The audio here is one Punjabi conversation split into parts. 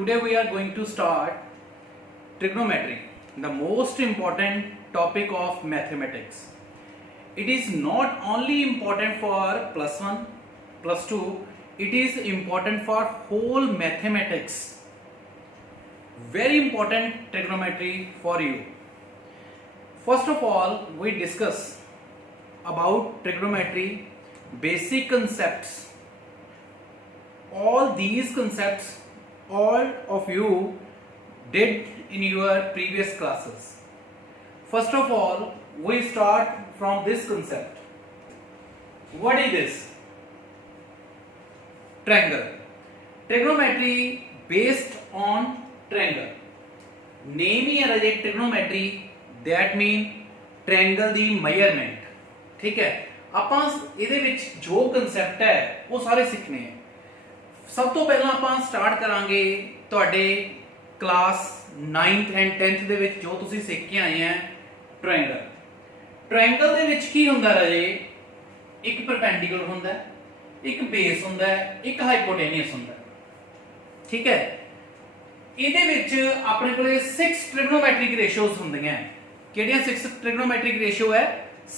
Today we are going to start trigonometry, the most important topic of mathematics. It is not only important for plus 1, plus 2, it is important for whole mathematics. Very important trigonometry for you. First of all, we discuss about trigonometry, basic concepts. All these concepts all of you did in your previous classes. First of all, we start from this concept. What is this? Triangle. Trigonometry based on triangle. Name ही है रजे trigonometry, that mean triangle the measurement. ठीक है, ਆਪਾਂ ਇਹਦੇ ਵਿੱਚ जो concept है वो सारे सीखने हैं. सब तो पहला ਆਪਾਂ स्टार्ट करांगे ਤੁਹਾਡੇ क्लास 9th and 10th ਦੇ ਵਿੱਚ जो ਤੁਸੀਂ ਸਿੱਖ ਕੇ ਆਏ ਆ ट्रायंगल. ट्रायंगल ਦੇ ਵਿੱਚ ਕੀ ਹੁੰਦਾ ਰਾਜੇ? ਇੱਕ परपेंडिकुलर ਹੁੰਦਾ ਹੈ, ਇੱਕ बेस ਹੁੰਦਾ ਹੈ, ਇੱਕ हाइपोटेनियस ਹੁੰਦਾ ਹੈ. ठीक है, ਇਹਦੇ ਵਿੱਚ ਆਪਣੇ ਕੋਲੇ 6 ट्रिग्नोमेट्रिक रेशियोज ਹੁੰਦੀਆਂ. ਕਿਹੜੀਆਂ 6 ट्रिग्नोमेट्रिक रेशियो है?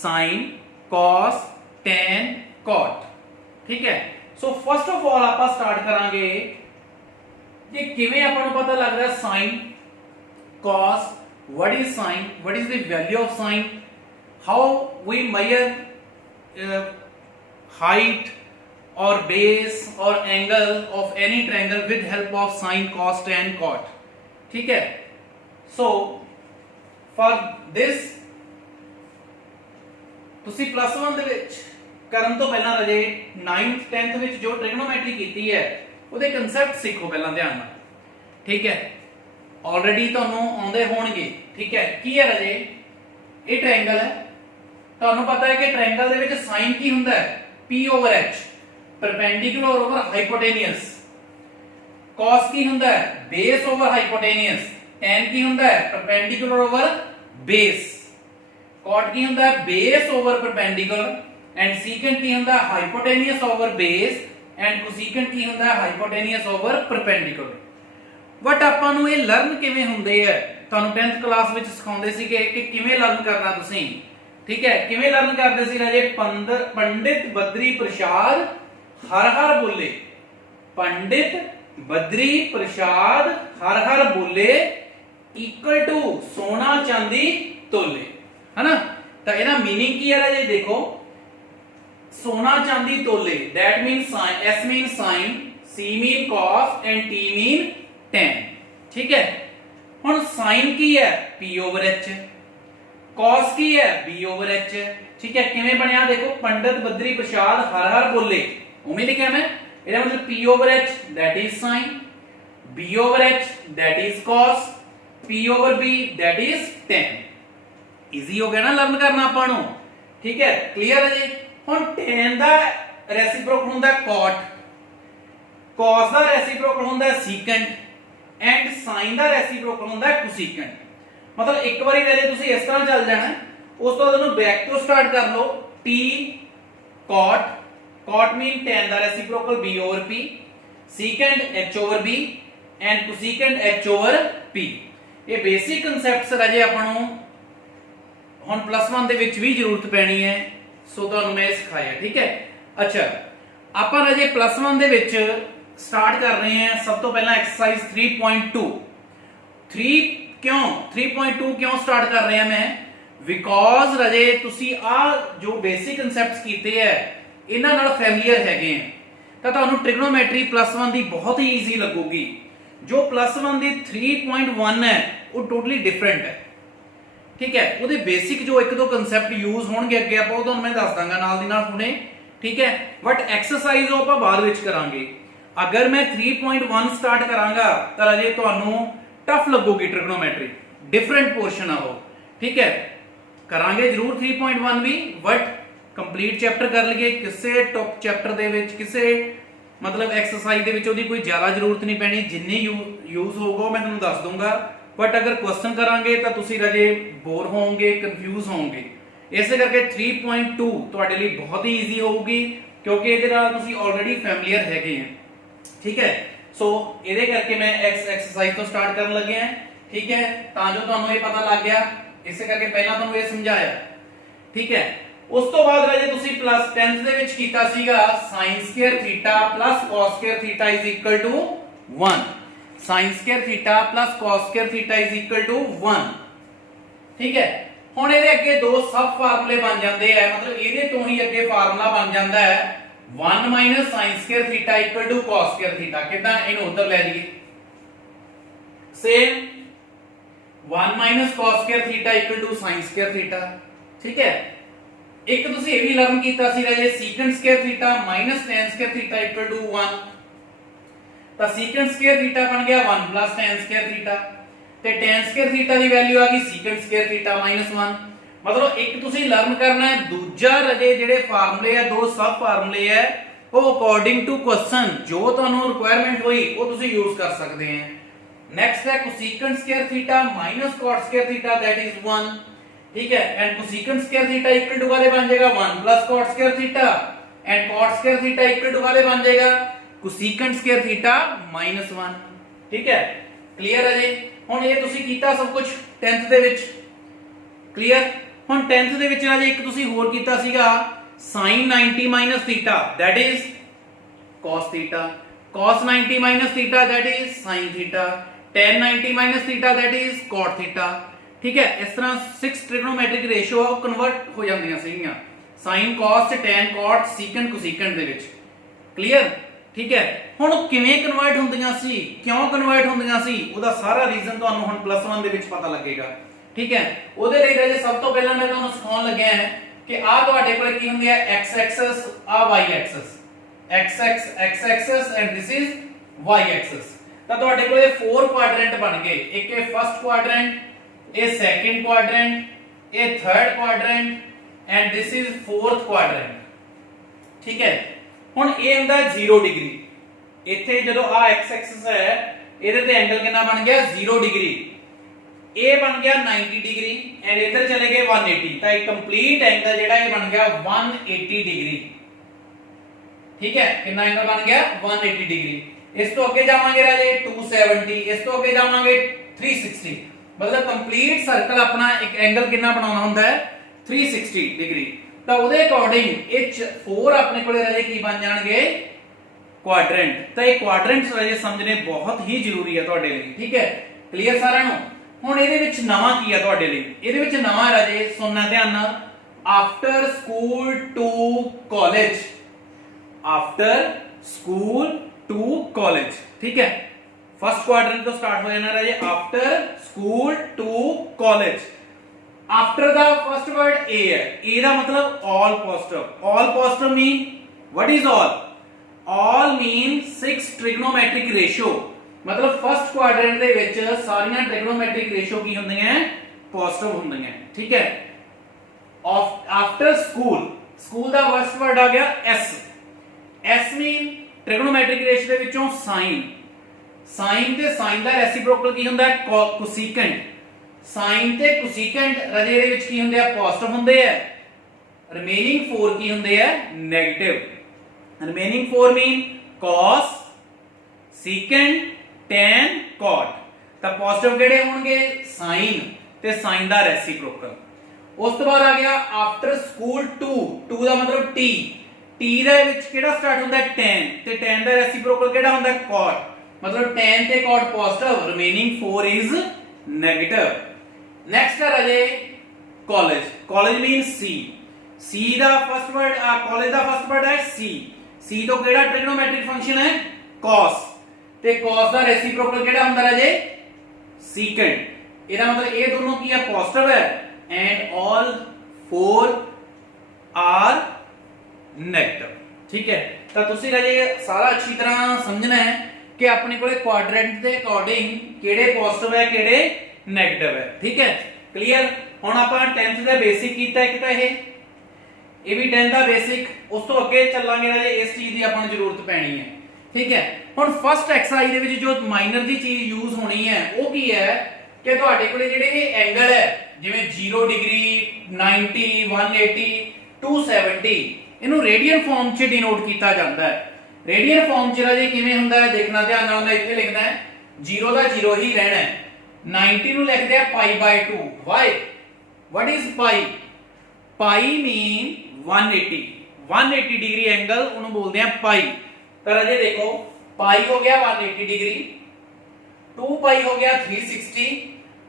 sin, cos, tan, cot. ठीक है, सो फर्स्ट ऑफ ऑल ਆਪਾਂ स्टार्ट करांगे कि किवें ਆਪਾਂ ਨੂੰ ਪਤਾ ਲੱਗਦਾ है sin, cos, what is sin, what is the value of sin, how we measure height or base or angle of any triangle with help of sin, cos, tan, cot. ठीक है, so for this ਤੁਸੀਂ प्लस 1 ਦੇ ਵਿੱਚ ਕਰਨ ਤੋਂ ਪਹਿਲਾਂ ਰਜੇ 9th 10th ਵਿੱਚ ਜੋ ट्रिग्नोमेट्री ਕੀਤੀ ਹੈ ਉਹਦੇ ਕਨਸੈਪਟ ਸਿੱਖੋ ਪਹਿਲਾਂ ਧਿਆਨ ਨਾਲ. ਠੀਕ ਹੈ, ਆਲਰੇਡੀ ਤੁਹਾਨੂੰ ਆਉਂਦੇ ਹੋਣਗੇ. ਠੀਕ ਹੈ, ਕੀ ਹੈ ਰਜੇ? ਇਹ ਟ੍ਰਾਇੰਗਲ ਹੈ. ਤੁਹਾਨੂੰ ਪਤਾ ਹੈ ਕਿ ਟ੍ਰਾਇੰਗਲ ਦੇ ਵਿੱਚ ਸਾਈਨ ਕੀ ਹੁੰਦਾ ਹੈ? p over h, perpendicular over hypotenuse. cos ਕੀ ਹੁੰਦਾ ਹੈ? Base over hypotenuse. tan ਕੀ ਹੁੰਦਾ ਹੈ? Perpendicular over base. cot ਕੀ ਹੁੰਦਾ ਹੈ? Base over perpendicular. And secant ਕੀ ਹੁੰਦਾ? Hypotenuse over base. And cosecant ਕੀ ਹੁੰਦਾ? Hypotenuse over perpendicular. ਬਟ ਆਪਾਂ ਨੂੰ ਇਹ ਲਰਨ ਕਿਵੇਂ ਹੁੰਦੇ ਆ? ਤੁਹਾਨੂੰ 10th ਕਲਾਸ ਵਿੱਚ ਸਿਖਾਉਂਦੇ ਸੀਗੇ ਕਿ ਕਿਵੇਂ ਲਰਨ ਕਰਨਾ ਤੁਸੀਂ. ਠੀਕ ਹੈ, ਕਿਵੇਂ ਲਰਨ ਕਰਦੇ ਸੀ ਰਾਜੇ? ਪੰਡਿਤ ਬਦਰੀ ਪ੍ਰਸਾਦ ਹਰ ਹਰ ਬੋਲੇ. ਪੰਡਿਤ ਬਦਰੀ ਪ੍ਰਸਾਦ ਹਰ ਹਰ ਬੋਲੇ ਇਕੁਅਲ ਟੂ ਸੋਨਾ ਚਾਂਦੀ ਤੋਲੇ. है ना? तो ਇਹਦਾ मीनिंग ਕੀ ਹੈ ਰਾਜੇ? ਦੇਖੋ, सोना चांदी तोले, that means sin, s mean sin, c mean cos and t mean tan. ठीक है, हुन sin की है? p over h. cos की है? b over h. ठीक है, किवें बनया? देखो, पंडित बद्री प्रसाद हर हर बोले, उमें लिखा मैं. ਇਹਦਾ मतलब p over h that is sin, b over h that is cos, p over b that is tan. Easy हो गया ना लर्न करना ਆਪਾਂ ਨੂੰ. ठीक है, क्लियर है जी? ਹੁਣ tan ਦਾ ਰੈਸਿਪਰੋਕਲ ਹੁੰਦਾ cot, cos ਦਾ ਰੈਸਿਪਰੋਕਲ ਹੁੰਦਾ secant ਐਂਡ sin ਦਾ ਰੈਸਿਪਰੋਕਲ ਹੁੰਦਾ cosecant. ਮਤਲਬ ਇੱਕ ਵਾਰੀ ਲੈ ਜੇ ਤੁਸੀਂ ਇਸ ਤਰ੍ਹਾਂ ਚੱਲ ਜਾਣਾ, ਉਸ ਤੋਂ ਬਾਅਦ ਉਹਨੂੰ ਬੈਕ ਤੋਂ ਸਟਾਰਟ ਕਰ ਲਓ. t cot, cot mean tan ਦਾ reciprocal b over p, secant h over b and cosecant h over p. ਇਹ ਬੇਸਿਕ ਕਨਸੈਪਟਸ ਰਾਜੇ ਆਪਾਂ ਨੂੰ ਹੁਣ ਪਲੱਸ 1 ਦੇ ਵਿੱਚ ਵੀ ਜ਼ਰੂਰਤ ਪੈਣੀ ਹੈ. ਸੋ ਤੁਹਾਨੂੰ ਮੈਂ ਸਿਖਾਇਆ. ਠੀਕ ਹੈ, ਅੱਛਾ ਆਪਾਂ ਰਾਜੇ ਪਲੱਸ 1 ਦੇ ਵਿੱਚ ਸਟਾਰਟ ਕਰ ਰਹੇ ਹਾਂ. ਸਭ ਤੋਂ ਪਹਿਲਾਂ ਐਕਸਰਸਾਈਜ਼ 3.2. 3 ਕਿਉਂ 3.2 ਕਿਉਂ ਸਟਾਰਟ ਕਰ ਰਿਹਾ ਮੈਂ? ਬਿਕੋਜ਼ ਰਾਜੇ ਤੁਸੀਂ ਆ ਜੋ ਬੇਸਿਕ ਕਨਸੈਪਟਸ ਕੀਤੇ ਹੈ ਇਹਨਾਂ ਨਾਲ ਫੈਮੀਲੀਅਰ ਹੈਗੇ ਆ ਤਾਂ ਤੁਹਾਨੂੰ ਟ੍ਰਿਗਨੋਮੈਟਰੀ ਪਲੱਸ 1 ਦੀ ਬਹੁਤ ਹੀ ਈਜ਼ੀ ਲੱਗੂਗੀ. ਜੋ ਪਲੱਸ 1 ਦੀ 3.1 ਹੈ ਉਹ ਟੋਟਲੀ ਡਿਫਰੈਂਟ ਹੈ. ठीक है, ਉਹਦੇ ਬੇਸਿਕ ਜੋ ਇੱਕ ਦੋ ਕਨਸੈਪਟ ਯੂਜ਼ ਹੋਣਗੇ ਅੱਗੇ ਆਪਾਂ ਉਹ ਤੁਹਾਨੂੰ ਮੈਂ ਦੱਸ ਦਾਂਗਾ ਨਾਲ ਦੀ ਨਾਲ ਹੁਣੇ. ਠੀਕ ਹੈ, ਬਟ ਐਕਸਰਸਾਈਜ਼ ਉਹ ਆਪਾਂ ਬਾਅਦ ਵਿੱਚ ਕਰਾਂਗੇ. ਅਗਰ ਮੈਂ 3.1 ਸਟਾਰਟ ਕਰਾਂਗਾ ਤਾਂ ਰਾਜੇ ਤੁਹਾਨੂੰ ਟਫ ਲੱਗੂਗੀ ਟ੍ਰਿਗਨੋਮੈਟਰੀ, ਡਿਫਰੈਂਟ ਪੋਰਸ਼ਨ ਆ ਉਹ. ਠੀਕ ਹੈ, ਕਰਾਂਗੇ ਜ਼ਰੂਰ 3.1 ਵੀ, ਬਟ ਕੰਪਲੀਟ ਚੈਪਟਰ ਕਰ ਲਈਏ. ਕਿਸੇ ਟੌਪ ਚੈਪਟਰ ਦੇ ਵਿੱਚ ਕਿਸੇ ਮਤਲਬ ਐਕਸਰਸਾਈਜ਼ ਦੇ ਵਿੱਚ ਉਹਦੀ ਕੋਈ ਜ਼ਿਆਦਾ ਜ਼ਰੂਰਤ ਨਹੀਂ ਪੈਣੀ. ਜਿੰਨੀ ਯੂਜ਼ ਹੋਊਗਾ ਮੈਂ ਤੁਹਾਨੂੰ ਦੱਸ ਦੂੰਗਾ. बट अगर क्वेश्चन करांगे तो तुसी राजे बोर होंगे, कंफ्यूज होंगे. इस करके 3.2 ਤੁਹਾਡੇ ਲਈ बहुत ही ईजी होगी क्योंकि ਇਹਦੇ ਨਾਲ ਤੁਸੀਂ ऑलरेडी फैमिलियर हैगे हैं. ठीक है, ਸੋ ਇਹਦੇ ਕਰਕੇ ਮੈਂ ਐਕਸਰਸਾਈਜ਼ ਤੋਂ ਸਟਾਰਟ ਕਰਨ ਲੱਗੇ ਆ, ਠੀਕ ਹੈ, ਤਾਂ ਜੋ ਤੁਹਾਨੂੰ ਇਹ ਪਤਾ ਲੱਗ ਗਿਆ, ਇਸੇ ਕਰਕੇ ਪਹਿਲਾਂ ਤੁਹਾਨੂੰ ਇਹ ਸਮਝਾਇਆ, ਠੀਕ ਹੈ। ਉਸ ਤੋਂ ਬਾਅਦ ਰਾਜੇ ਤੁਸੀਂ ਪਲੱਸ 10th ਦੇ ਵਿੱਚ ਕੀਤਾ ਸੀਗਾ sin square theta plus cos square theta is equal to 1, sin square theta plus cos square theta is equal to 1, ਠੀਕ ਹੈ। ਹੁਣ ਇਹਦੇ ਅੱਗੇ ਦੋ ਸਬ ਫਾਰਮੂਲੇ ਬਣ ਜਾਂਦੇ ਆ, ਮਤਲਬ ਇਹਦੇ ਤੋਂ ਹੀ ਅੱਗੇ ਫਾਰਮੂਲਾ ਬਣ ਜਾਂਦਾ ਹੈ 1 sin square theta equal to cos square theta। ਕਿਦਾਂ ਇਹਨੂੰ ਉਧਰ ਲੈ ਜਾਈਏ, same 1 cos square theta equal to sin square theta, ਠੀਕ ਹੈ। ਇੱਕ ਤੁਸੀਂ ਇਹ ਵੀ ਲਰਨ ਕੀਤਾ ਸੀ ਰਾਜੇ secant square theta minus tan square theta equal to 1, ਤਾਂ secant square theta ਬਣ ਗਿਆ 1 plus tan square theta, ਤੇ tan square theta ਦੀ ਵੈਲਿਊ ਆ ਗਈ secant square theta minus 1। ਮਤਲਬ ਇੱਕ ਤੁਸੀਂ ਲਰਨ ਕਰਨਾ ਹੈ, ਦੂਜਾ ਰਾਜੇ ਜਿਹੜੇ ਫਾਰਮੂਲੇ ਆ ਦੋ ਸਬ ਫਾਰਮੂਲੇ ਆ ਉਹ ਅਕੋਰਡਿੰਗ ਟੂ ਕੁਐਸਚਨ ਜੋ ਤੁਹਾਨੂੰ ਰਿਕੁਆਇਰਮੈਂਟ ਹੋਈ ਉਹ ਤੁਸੀਂ ਯੂਜ਼ ਕਰ ਸਕਦੇ ਆ। ਨੈਕਸਟ ਹੈ cosecant square theta minus cot square theta that is 1, ठीक है, and cosecant square theta equal to वाले बन जाएगा 1 plus cot square theta, and cot square theta equal to वाले बन जाएगा cosecant square theta minus 1, ठीक है। क्लियर है जी। ਹੁਣ ਇਹ ਤੁਸੀਂ ਕੀਤਾ ਸਭ ਕੁਝ 10th ਦੇ ਵਿੱਚ, ਕਲੀਅਰ। ਹੁਣ 10th ਦੇ ਵਿੱਚ ਰਾਜੇ ਇੱਕ ਤੁਸੀਂ ਹੋਰ ਕੀਤਾ ਸੀਗਾ sin 90 minus theta that is cos theta, cos 90 minus theta that is sin theta, tan 90 minus theta that is cot theta, ठीक है। इस तरह 6 ट्रिग्नोमेट्रिक रेशियो कन्वर्ट हो ਜਾਂਦੀਆਂ ਸੀਗੀਆਂ sin cos ਤੇ tan cot secant cosecant ਦੇ ਵਿੱਚ, ਕਲੀਅਰ, ਠੀਕ ਹੈ। ਹੁਣ ਕਿਵੇਂ ਕਨਵਰਟ ਹੁੰਦੀਆਂ ਸੀ, ਕਿਉਂ ਕਨਵਰਟ ਹੁੰਦੀਆਂ ਸੀ, ਉਹਦਾ ਸਾਰਾ ਰੀਜ਼ਨ ਤੁਹਾਨੂੰ ਹੁਣ +1 ਦੇ ਵਿੱਚ ਪਤਾ ਲੱਗੇਗਾ, ਠੀਕ ਹੈ। ਉਹਦੇ ਲਈ ਰਾਜੇ ਸਭ ਤੋਂ ਪਹਿਲਾਂ ਮੈਂ ਤੁਹਾਨੂੰ ਸਿਖਾਉਣ ਲੱਗਿਆ ਹਾਂ ਕਿ ਆ ਤੁਹਾਡੇ ਕੋਲ ਕੀ ਹੁੰਦੀ ਹੈ x ਐਕਸਿਸ, ਆ y Axis, x Axis and this is y Axis. ਤਾਂ ਤੁਹਾਡੇ ਕੋਲ ਇਹ 4 ਕੁਆਡਰੈਂਟ ਬਣ ਗਏ, ਇੱਕ ਇਹ ਫਸਟ ਕੁਆਡਰੈਂਟ, ਇਹ ਸੈਕੰਡ ਕੁਆਡਰੈਂਟ, ਇਹ third quadrant and this is fourth quadrant, ਠੀਕ ਹੈ। ਹੁਣ ਇਹ ਹੁੰਦਾ 0 ਡਿਗਰੀ, ਇੱਥੇ ਜਦੋਂ ਆ x ਐਕਸਿਸ ਹੈ ਇਹਦੇ ਤੇ ਐਂਗਲ ਕਿੰਨਾ ਬਣ ਗਿਆ 0 ਡਿਗਰੀ, ਇਹ ਬਣ ਗਿਆ 90 ਡਿਗਰੀ ਐਂਡ ਇੱਧਰ ਚਲੇ ਗਏ 180, ਤਾਂ ਇਹ ਕੰਪਲੀਟ ਐਂਗਲ ਜਿਹੜਾ ਇਹ ਬਣ ਗਿਆ 180 ਡਿਗਰੀ, ਠੀਕ ਹੈ। ਕਿੰਨਾ ਐਂਗਲ ਬਣ ਗਿਆ 180 ਡਿਗਰੀ। ਇਸ ਤੋਂ ਅੱਗੇ ਜਾਵਾਂਗੇ ਰਾਜੇ 270, ਇਸ ਤੋਂ ਅੱਗੇ ਜਾਵਾਂਗੇ 360, मतलब कंप्लीट सर्कल अपना एक एंगल कितना बनाना होता है 360 डिग्री। तो ਉਹਦੇ ਅਕੋਰਡਿੰਗ ਇਹ 4 ਆਪਣੇ ਕੋਲੇ ਰਾਜੇ ਕੀ ਬਣ ਜਾਣਗੇ ਕੁਆਡਰੈਂਟ। ਤਾਂ ਇਹ ਕੁਆਡਰੈਂਟਸ ਰਾਜੇ ਸਮਝਣੇ ਬਹੁਤ ਹੀ ਜ਼ਰੂਰੀ ਹੈ ਤੁਹਾਡੇ ਲਈ, ਠੀਕ ਹੈ, ਕਲੀਅਰ ਸਾਰਿਆਂ ਨੂੰ। ਹੁਣ ਇਹਦੇ ਵਿੱਚ ਨਵਾਂ ਕੀ ਹੈ ਤੁਹਾਡੇ ਲਈ, ਇਹਦੇ ਵਿੱਚ ਨਵਾਂ ਰਾਜੇ ਸੁਣਨਾ ਧਿਆਨ ਨਾਲ, after school to college, after school to college, ਠੀਕ ਹੈ। फर्स्ट क्वाड्रेंट तो स्टार्ट हो जाना Raje after school to college. After the first word A है, ए दा मतलब all positive, all positive mean what is all, all mean 6 trigonometric ratio, मतलब फर्स्ट क्वाड्रेंट दे विच सारियां ट्रिग्नोमेट्रिक रेशियो की हुंदियां पॉजिटिव हुंदियां, ठीक है। आफ्टर स्कूल, स्कूल दा फर्स्ट वर्ड आ गया S, S mean trigonometric ratio दे विचों साइन, साइन ते साइन दा रेसिप्रोकल की हुंदा है कोसिकेंट, साइन ते कोसिकेंट राजे दे विच की हुंदे आ पॉजिटिव हुंदे आ, रिमेनिंग 4 की हुंदे आ negative, remaining 4 mean cos secant tan cot। ਤਾਂ पॉजिटिव ਕਿਹੜੇ ਹੋਣਗੇ साइन ਤੇ साइन ਦਾ रेसिप्रोकल। ਉਸ ਤੋਂ ਬਾਅਦ ਆ ਗਿਆ आफ्टर स्कूल टू, टू ਦਾ मतलब t, t ਦੇ ਵਿੱਚ ਕਿਹੜਾ ਸਟਾਰਟ ਹੁੰਦਾ ਹੈ tan, ਤੇ tan ਦਾ रेसिप्रोकल ਕਿਹੜਾ ਹੁੰਦਾ ਹੈ cot, मतलब tan ਤੇ cot positive, remaining 4 is negative. Next है Raje college, college mean c, c ਦਾ फर्स्ट वर्ड कॉलेज ਦਾ फर्स्ट वर्ड है c, c ਤੋਂ ਕਿਹੜਾ ट्रिग्नोमेट्रिक फंक्शन है cos, ਤੇ cos ਦਾ रेसिप्रोकल ਕਿਹੜਾ ਹੁੰਦਾ ਰਾਜੇ secant। ਇਹਦਾ ਮਤਲਬ ਇਹ ਦੋਨੋਂ ਕੀ ਹੈ ਪੋਜ਼ਿਟਿਵ ਹੈ ਐਂਡ ਆਲ 4 ਆਰ ਨੈਗੇਟਿਵ, ਠੀਕ ਹੈ। ਤਾਂ ਤੁਸੀਂ ਰਾਜੇ ਸਾਰਾ ਅੱਛੀ ਤਰ੍ਹਾਂ ਸਮਝਣਾ ਹੈ ਕਿ ਆਪਣੇ ਕੋਲੇ ਕੁਆਡਰੈਂਟ ਦੇ ਅਕੋਰਡਿੰਗ ਕਿਹੜੇ ਪੋਜ਼ਿਟਿਵ ਹੈ ਕਿਹੜੇ ਨੈਗੇਟਿਵ ਹੈ, ਠੀਕ ਹੈ, ਕਲੀਅਰ। ਹੁਣ ਆਪਾਂ 10th ਦਾ ਬੇਸਿਕ ਕੀਤਾ ਇੱਕ ਤਾਂ ਇਹ ਵੀ 10th ਦਾ ਬੇਸਿਕ, ਉਸ ਤੋਂ ਅੱਗੇ ਚੱਲਾਂਗੇ ਰਾਜੇ ਇਸ ਚੀਜ਼ ਦੀ ਆਪਾਂ ਨੂੰ ਜ਼ਰੂਰਤ ਪੈਣੀ ਹੈ, ਠੀਕ ਹੈ। ਹੁਣ ਫਸਟ ਐਕਸਰਸਾਈਜ਼ ਦੇ ਵਿੱਚ ਜੋ ਮਾਈਨਰ ਦੀ ਚੀਜ਼ ਯੂਜ਼ ਹੋਣੀ ਹੈ ਉਹ ਕੀ ਹੈ ਕਿ ਤੁਹਾਡੇ ਕੋਲੇ ਜਿਹੜੇ ਇਹ ਐਂਗਲ ਹੈ ਜਿਵੇਂ 0 ਡਿਗਰੀ 90 180 270 ਇਹਨੂੰ ਰੇਡੀਅਨ ਫਾਰਮ 'ਚ ਡਿਨੋਟ ਕੀਤਾ ਜਾਂਦਾ ਹੈ। रेडियन फॉर्म च राजे किवें हुंदा है देखना ध्यान नाल, मैं इत्थे लिखदा है 0 दा 0 ही रहना है। 90 ਨੂੰ ਲਿਖਦੇ ਆ π/2। why what is pi? pi mean 180 180 degree angle ਉਹਨੂੰ ਬੋਲਦੇ ਆ ਪਾਈ। ਤਾਂ ਰਾਜੇ ਦੇਖੋ ਪਾਈ ਹੋ ਗਿਆ 180 डिग्री, 2 पाई हो गया 360,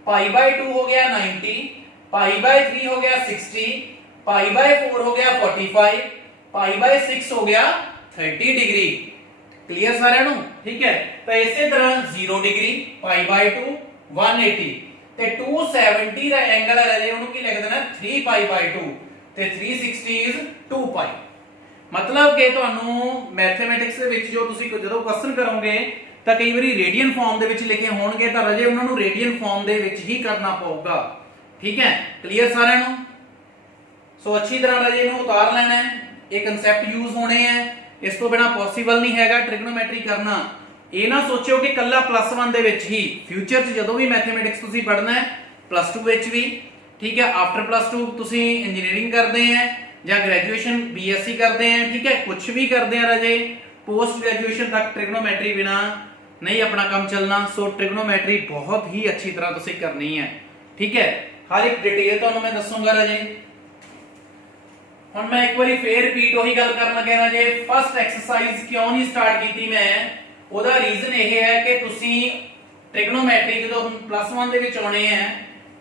π/2 हो गया 90, π/3 हो गया 60, π/4 हो गया 45, π/6 हो गया 30 डिग्री। क्लियर सारे नु? ठीक है। तो इसी तरह 0 डिग्री π/2 180 ਤੇ 270 ਦਾ ਐਂਗਲ ਹੈ ਰਾਜੇ ਉਹਨੂੰ ਕੀ ਲਿਖ ਦੇਣਾ 3 π/2 ਤੇ 360 ਇਜ਼ 2 π। ਮਤਲਬ ਕਿ ਤੁਹਾਨੂੰ ਮੈਥਮੈਟਿਕਸ ਦੇ ਵਿੱਚ ਜੋ ਤੁਸੀਂ ਜਦੋਂ ਕੁਐਸਚਨ ਕਰੋਗੇ ਤਾਂ ਕਈ ਵਾਰੀ ਰੇਡੀਅਨ ਫਾਰਮ ਦੇ ਵਿੱਚ ਲਿਖੇ ਹੋਣਗੇ ਤਾਂ ਰਾਜੇ ਉਹਨਾਂ ਨੂੰ ਰੇਡੀਅਨ ਫਾਰਮ ਦੇ ਵਿੱਚ ਹੀ ਕਰਨਾ ਪਊਗਾ। ਠੀਕ ਹੈ, ਕਲੀਅਰ ਸਾਰਿਆਂ ਨੂੰ? ਸੋ ਅੱਛੀ ਤਰ੍ਹਾਂ ਰਾਜੇ ਇਹਨੂੰ ਉਤਾਰ ਲੈਣਾ ਹੈ, ਇਹ ਕਨਸੈਪਟ ਯੂਜ਼ ਹੋਣੇ ਹੈ, ਇਸ ਤੋਂ ਬਿਨਾ ਪੋਸੀਬਲ ਨਹੀਂ ਹੈਗਾ ਟ੍ਰਿਗਨੋਮੈਟਰੀ ਕਰਨਾ। ਇਹ ਨਾ ਸੋਚਿਓ ਕਿ ਕੱਲਾ +1 ਦੇ ਵਿੱਚ ਹੀ, ਫਿਊਚਰ 'ਚ ਜਦੋਂ ਵੀ ਮੈਥਮੈਟਿਕਸ ਤੁਸੀਂ ਪੜ੍ਹਨਾ ਹੈ +2 ਵਿੱਚ ਵੀ, ਠੀਕ ਹੈ, ਆਫਟਰ +2 ਤੁਸੀਂ ਇੰਜੀਨੀਅਰਿੰਗ ਕਰਦੇ ਆ ਜਾਂ ਗ੍ਰੈਜੂਏਸ਼ਨ BSc ਕਰਦੇ ਆ, ਠੀਕ ਹੈ, ਕੁਝ ਵੀ ਕਰਦੇ ਆ ਰਾਜੇ, ਪੋਸਟ ਗ੍ਰੈਜੂਏਸ਼ਨ ਤੱਕ ਟ੍ਰਿਗਨੋਮੈਟਰੀ ਬਿਨਾ ਨਹੀਂ ਆਪਣਾ ਕੰਮ ਚੱਲਣਾ। ਸੋ ਟ੍ਰਿਗਨੋਮੈਟਰੀ ਬਹੁਤ ਹੀ ਅੱਛੀ ਤਰ੍ਹਾਂ ਤੁਸੀਂ ਕਰਨੀ ਹੈ। ਠੀਕ ਹੈ, ਹਰ ਇੱਕ ਡਿਟੇਲ ਤੁਹਾਨੂੰ ਮੈਂ ਦੱਸੂਗਾ ਰਾਜੇ। ਹੁਣ ਮੈਂ ਇੱਕ ਵਾਰੀ ਫੇਰ ਰਿਪੀਟ ਉਹੀ ਗੱਲ ਕਰਨ ਲੱਗਾ ਰਾਜੇ, ਫਸਟ ਐਕਸਰਸਾਈਜ਼ ਕਿਉਂ ਨਹੀਂ ਸਟਾਰਟ ਕੀਤੀ ਮੈਂ, ਉਹਦਾ ਰੀਜ਼ਨ ਇਹ ਹੈ ਕਿ ਤੁਸੀਂ ਟ੍ਰਿਗਨੋਮੈਟਰੀ ਜਦੋਂ +1 ਦੇ ਵਿੱਚ ਆਉਣੇ ਆ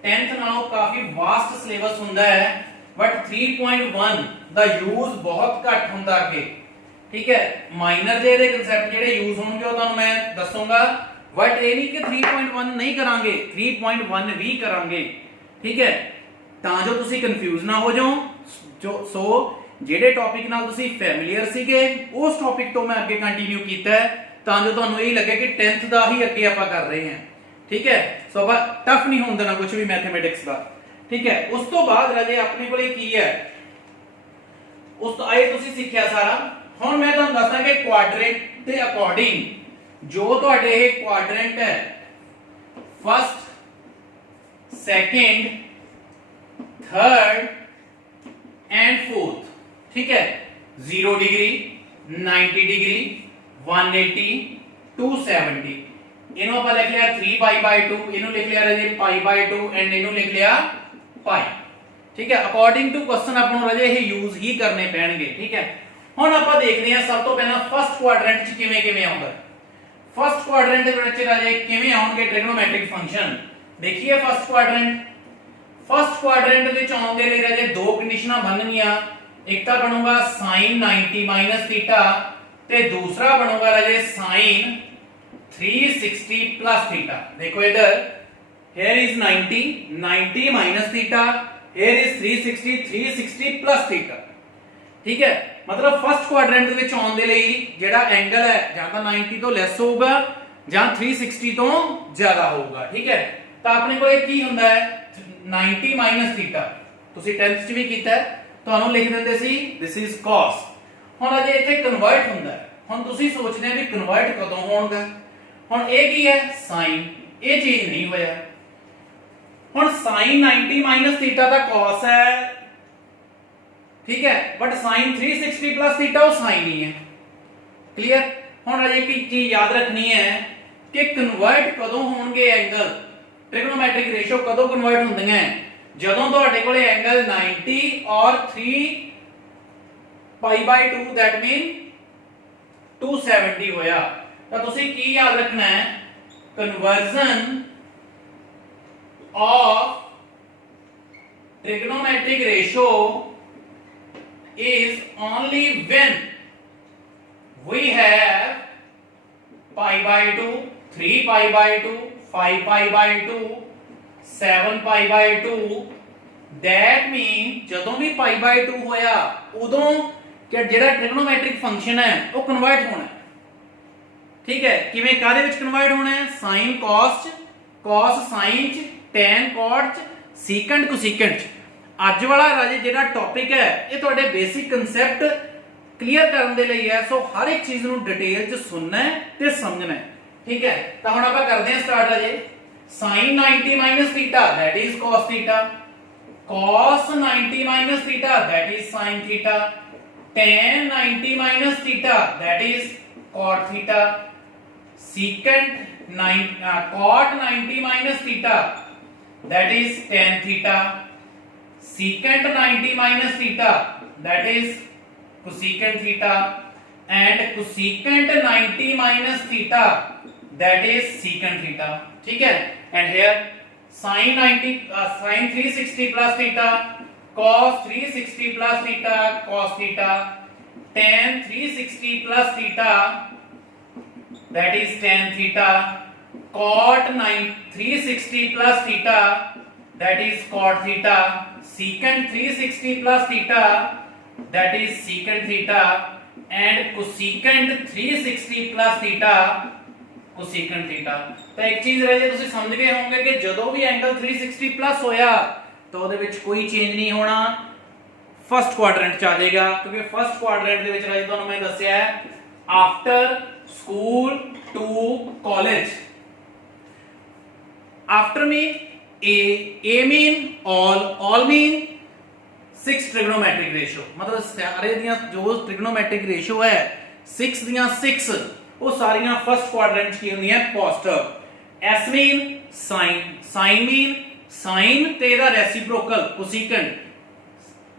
10th ਨਾਲੋਂ ਕਾਫੀ ਵਾਸਟ ਸਿਲੇਬਸ ਹੁੰਦਾ ਹੈ, ਬਟ 3.1 ਦਾ ਯੂਜ਼ ਬਹੁਤ ਘੱਟ ਹੁੰਦਾ ਅੱਗੇ। ਠੀਕ ਹੈ, ਮਾਈਨਰ ਦੇ ਇਹਦੇ ਕਨਸੈਪਟ ਜਿਹੜੇ ਯੂਜ਼ ਹੋਣਗੇ ਉਹ ਤੁਹਾਨੂੰ ਮੈਂ ਦੱਸੂਗਾ, ਬਟ ਇਹ ਨਹੀਂ ਕਿ 3.1 ਨਹੀਂ ਕਰਾਂਗੇ, 3.1 ਵੀ ਕਰਾਂਗੇ। ਠੀਕ ਹੈ, ਤਾਂ ਜੋ ਤੁਸੀਂ ਕਨਫਿਊਜ਼ ਨਾ ਹੋ ਜਾਓ। ਸੋ ਜਿਹੜੇ ਟੌਪਿਕ ਨਾਲ ਤੁਸੀਂ ਫੈਮਿਲੀਅਰ ਸੀਗੇ ਉਸ ਟੌਪਿਕ ਤੋਂ ਮੈਂ ਅੱਗੇ ਕੰਟੀਨਿਊ ਕੀਤਾ ਹੈ ਤਾਂ ਜੋ ਤੁਹਾਨੂੰ ਇਹ ਲੱਗੇ ਕਿ 10th ਦਾ ਹੀ ਅੱਗੇ ਆਪਾਂ ਕਰ ਰਹੇ ਹਾਂ। ਠੀਕ ਹੈ, ਸੋ ਆਪਾਂ ਟਫ ਨਹੀਂ ਹੋਣ ਦੇਣਾ ਕੁਝ ਵੀ ਮੈਥਮੈਟਿਕਸ ਦਾ। ਠੀਕ ਹੈ, ਉਸ ਤੋਂ ਬਾਅਦ ਰਾਜੇ ਆਪਣੇ ਕੋਲੇ ਕੀ ਹੈ, ਉਸ ਤੋਂ ਆਏ ਤੁਸੀਂ ਸਿੱਖਿਆ ਸਾਰਾ। ਹੁਣ ਮੈਂ ਤੁਹਾਨੂੰ ਦੱਸਦਾ ਕਿ ਕੁਆਡਰੈਂਟ ਦੇ ਅਕੋਰਡਿੰਗ ਜੋ ਤੁਹਾਡੇ ਇਹ ਕੁਆਡਰੈਂਟ ਹੈ first, second, third and fourth, ठीक है, 0 डिग्री 90 डिग्री 180 270, इनो ਆਪਾਂ ਲਿਖ ਲਿਆ 3 π/2, ਇਹਨੂੰ ਲਿਖ ਲਿਆ ਰਾਜੇ π/2 ਐਂਡ ਇਹਨੂੰ ਲਿਖ ਲਿਆ π। ਠੀਕ ਹੈ, ਅਕੋਰਡਿੰਗ ਟੂ ਕੁਐਸਚਨ ਆਪਾਂ ਨੂੰ ਰਾਜੇ ਇਹ ਯੂਜ਼ ਹੀ ਕਰਨੇ ਪੈਣਗੇ। ਠੀਕ ਹੈ, ਹੁਣ ਆਪਾਂ ਦੇਖਦੇ ਹਾਂ ਸਭ ਤੋਂ ਪਹਿਲਾਂ ਫਸਟ ਕੁਆਡਰੈਂਟ ਚ ਕਿਵੇਂ ਆਉਂਦਾ। ਫਸਟ ਕੁਆਡਰੈਂਟ ਦੇ ਵਿੱਚ ਰਾਜੇ ਕਿਵੇਂ ਆਉਣਗੇ ਟ੍ਰਿਗਨੋਮੈਟ੍ਰਿਕ ਫੰਕਸ਼ਨ, ਦੇਖੀਏ ਫਸਟ ਕੁਆਡਰੈਂਟ। फर्स्ट क्वाड्रेंट ਵਿੱਚ ਆਉਣ ਦੇ ਲਈ ਰਾਜੇ ਦੋ ਕੰਡੀਸ਼ਨਾਂ ਬਣਨਗੀਆਂ, ਇੱਕ ਤਾਂ ਬਣੂਗਾ sin 90 - ਥੀਟਾ ਤੇ ਦੂਸਰਾ ਬਣੂਗਾ ਰਾਜੇ sin 360 ਥੀਟਾ। ਦੇਖੋ ਇਧਰ here is 90 - theta, here is 360 theta. ਠੀਕ ਹੈ, ਮਤਲਬ ਫਸਟ ਕੁਆਡਰੈਂਟ ਦੇ ਵਿੱਚ ਆਉਣ ਦੇ ਲਈ ਜਿਹੜਾ ਐਂਗਲ ਹੈ ਜਾਂ ਤਾਂ 90 ਤੋਂ ਲੈਸ ਹੋਊਗਾ ਜਾਂ 360 ਤੋਂ ਜ਼ਿਆਦਾ ਹੋਊਗਾ। ਠੀਕ ਹੈ, ਤਾਂ ਆਪਣੇ ਕੋਲ ਕੀ ਹੁੰਦਾ ਹੈ 90 - ਥੀਟਾ, ਤੁਸੀਂ 10th ਚ ਵੀ ਕੀਤਾ ਹੈ, ਤੁਹਾਨੂੰ ਲਿਖ ਦਿੰਦੇ ਸੀ this is cos। ਹੁਣ ਅਜੇ ਇੱਥੇ ਕਨਵਰਟ ਹੁੰਦਾ ਹੈ, ਹੁਣ ਤੁਸੀਂ ਸੋਚਦੇ ਆ ਵੀ ਕਨਵਰਟ ਕਦੋਂ ਹੋਣਗਾ। ਹੁਣ ਇਹ ਕੀ ਹੈ sin, ਇਹ ਚੇਂਜ ਨਹੀਂ ਹੋਇਆ। ਹੁਣ sin 90 - ਥੀਟਾ ਦਾ cos ਹੈ, ਠੀਕ ਹੈ, ਬਟ sin 360 ਥੀਟਾ ਉਹ sin ਹੀ ਹੈ। ਕਲੀਅਰ? ਹੁਣ ਅਜੇ ਇੱਕ ਚੀਜ਼ ਯਾਦ ਰੱਖਣੀ ਹੈ ਕਿ ਕਨਵਰਟ ਕਦੋਂ ਹੋਣਗੇ ਐਂਗਲ, ट्रिग्नोमेट्रिक रेशियो कदों कन्वर्ट ਹੁੰਦੀਆਂ ਜਦੋਂ ਤੁਹਾਡੇ ਕੋਲੇ ਐਂਗਲ 90 ਔਰ 3 π/2 that mean 270 ਹੋਇਆ। ਤਾਂ ਤੁਸੀਂ ਕੀ ਯਾਦ ਰੱਖਣਾ ਹੈ, conversion of trigonometric ratio is only when we have π/2 3 π/2 5 π/2 7 π/2, that mean ਜਦੋਂ ਵੀ π/2 ਹੋਇਆ ਉਦੋਂ ਕਿ ਜਿਹੜਾ ਟ੍ਰਿਗਨੋਮੈਟ੍ਰਿਕ ਫੰਕਸ਼ਨ ਹੈ ਉਹ ਕਨਵਰਟ ਹੋਣਾ ਹੈ। ਠੀਕ ਹੈ, ਕਿਵੇਂ ਕਾਦੇ ਵਿੱਚ ਕਨਵਰਟ ਹੋਣਾ ਹੈ, sin cos ਚ, cos sin ਚ, tan cot ਚ, secant cosecant ਚ। ਅੱਜ ਵਾਲਾ ਰਾਜੇ ਜਿਹੜਾ ਟੌਪਿਕ ਹੈ ਇਹ ਤੁਹਾਡੇ ਬੇਸਿਕ ਕਨਸੈਪਟ ਕਲੀਅਰ ਕਰਨ ਦੇ ਲਈ ਹੈ। ਸੋ ਹਰ ਇੱਕ ਚੀਜ਼ ਨੂੰ ਡਿਟੇਲ ਚ ਸੁਣਨਾ ਹੈ ਤੇ ਸਮਝਣਾ ਹੈ। ठीक है, तो हम आप करते हैं start Raje. sin 90 - theta that is cos theta, cos 90 - theta that is sin theta, tan 90 minus theta, that is cot theta. Secant cot 90 minus theta, that is tan theta. Secant 90 minus theta, that is cosecant theta. And cosecant 90 minus theta, that is secant theta. ठीक है? And here sin 360 plus theta, cos 360 plus theta, cos theta. Tan 360 plus theta, that is tan theta. Cot 360 plus theta, that is cot theta. Secant 360 plus theta, that is secant theta. And cosecant 360 plus theta, cosecant theta. तो एक चीज रह जाए, ਤੁਸੀਂ ਸਮਝ ਗਏ ਹੋਵੋਗੇ ਕਿ ਜਦੋਂ ਵੀ ਐਂਗਲ 360 ਪਲੱਸ ਹੋਇਆ ਤਾਂ ਉਹਦੇ ਵਿੱਚ ਕੋਈ ਚੇਂਜ ਨਹੀਂ ਹੋਣਾ, ਫਸਟ ਕੁਆਡਰੈਂਟ ਚ ਆ ਜਾਏਗਾ, ਕਿਉਂਕਿ ਫਸਟ ਕੁਆਡਰੈਂਟ ਦੇ ਵਿੱਚ ਰਾਜ ਤੁਹਾਨੂੰ ਮੈਂ ਦੱਸਿਆ ਹੈ after school to college. After mean A mean all mean 6 trigonometric ratio, मतलब सारे दियां जो ट्रिग्नोमेट्रिक रेशियो है 6 दियां 6 वो सारियां फर्स्ट क्वाड्रेंट की होंदी है positive. S mean sine, sine mean sine ते दा रेसिप्रोकल कोसेकेंट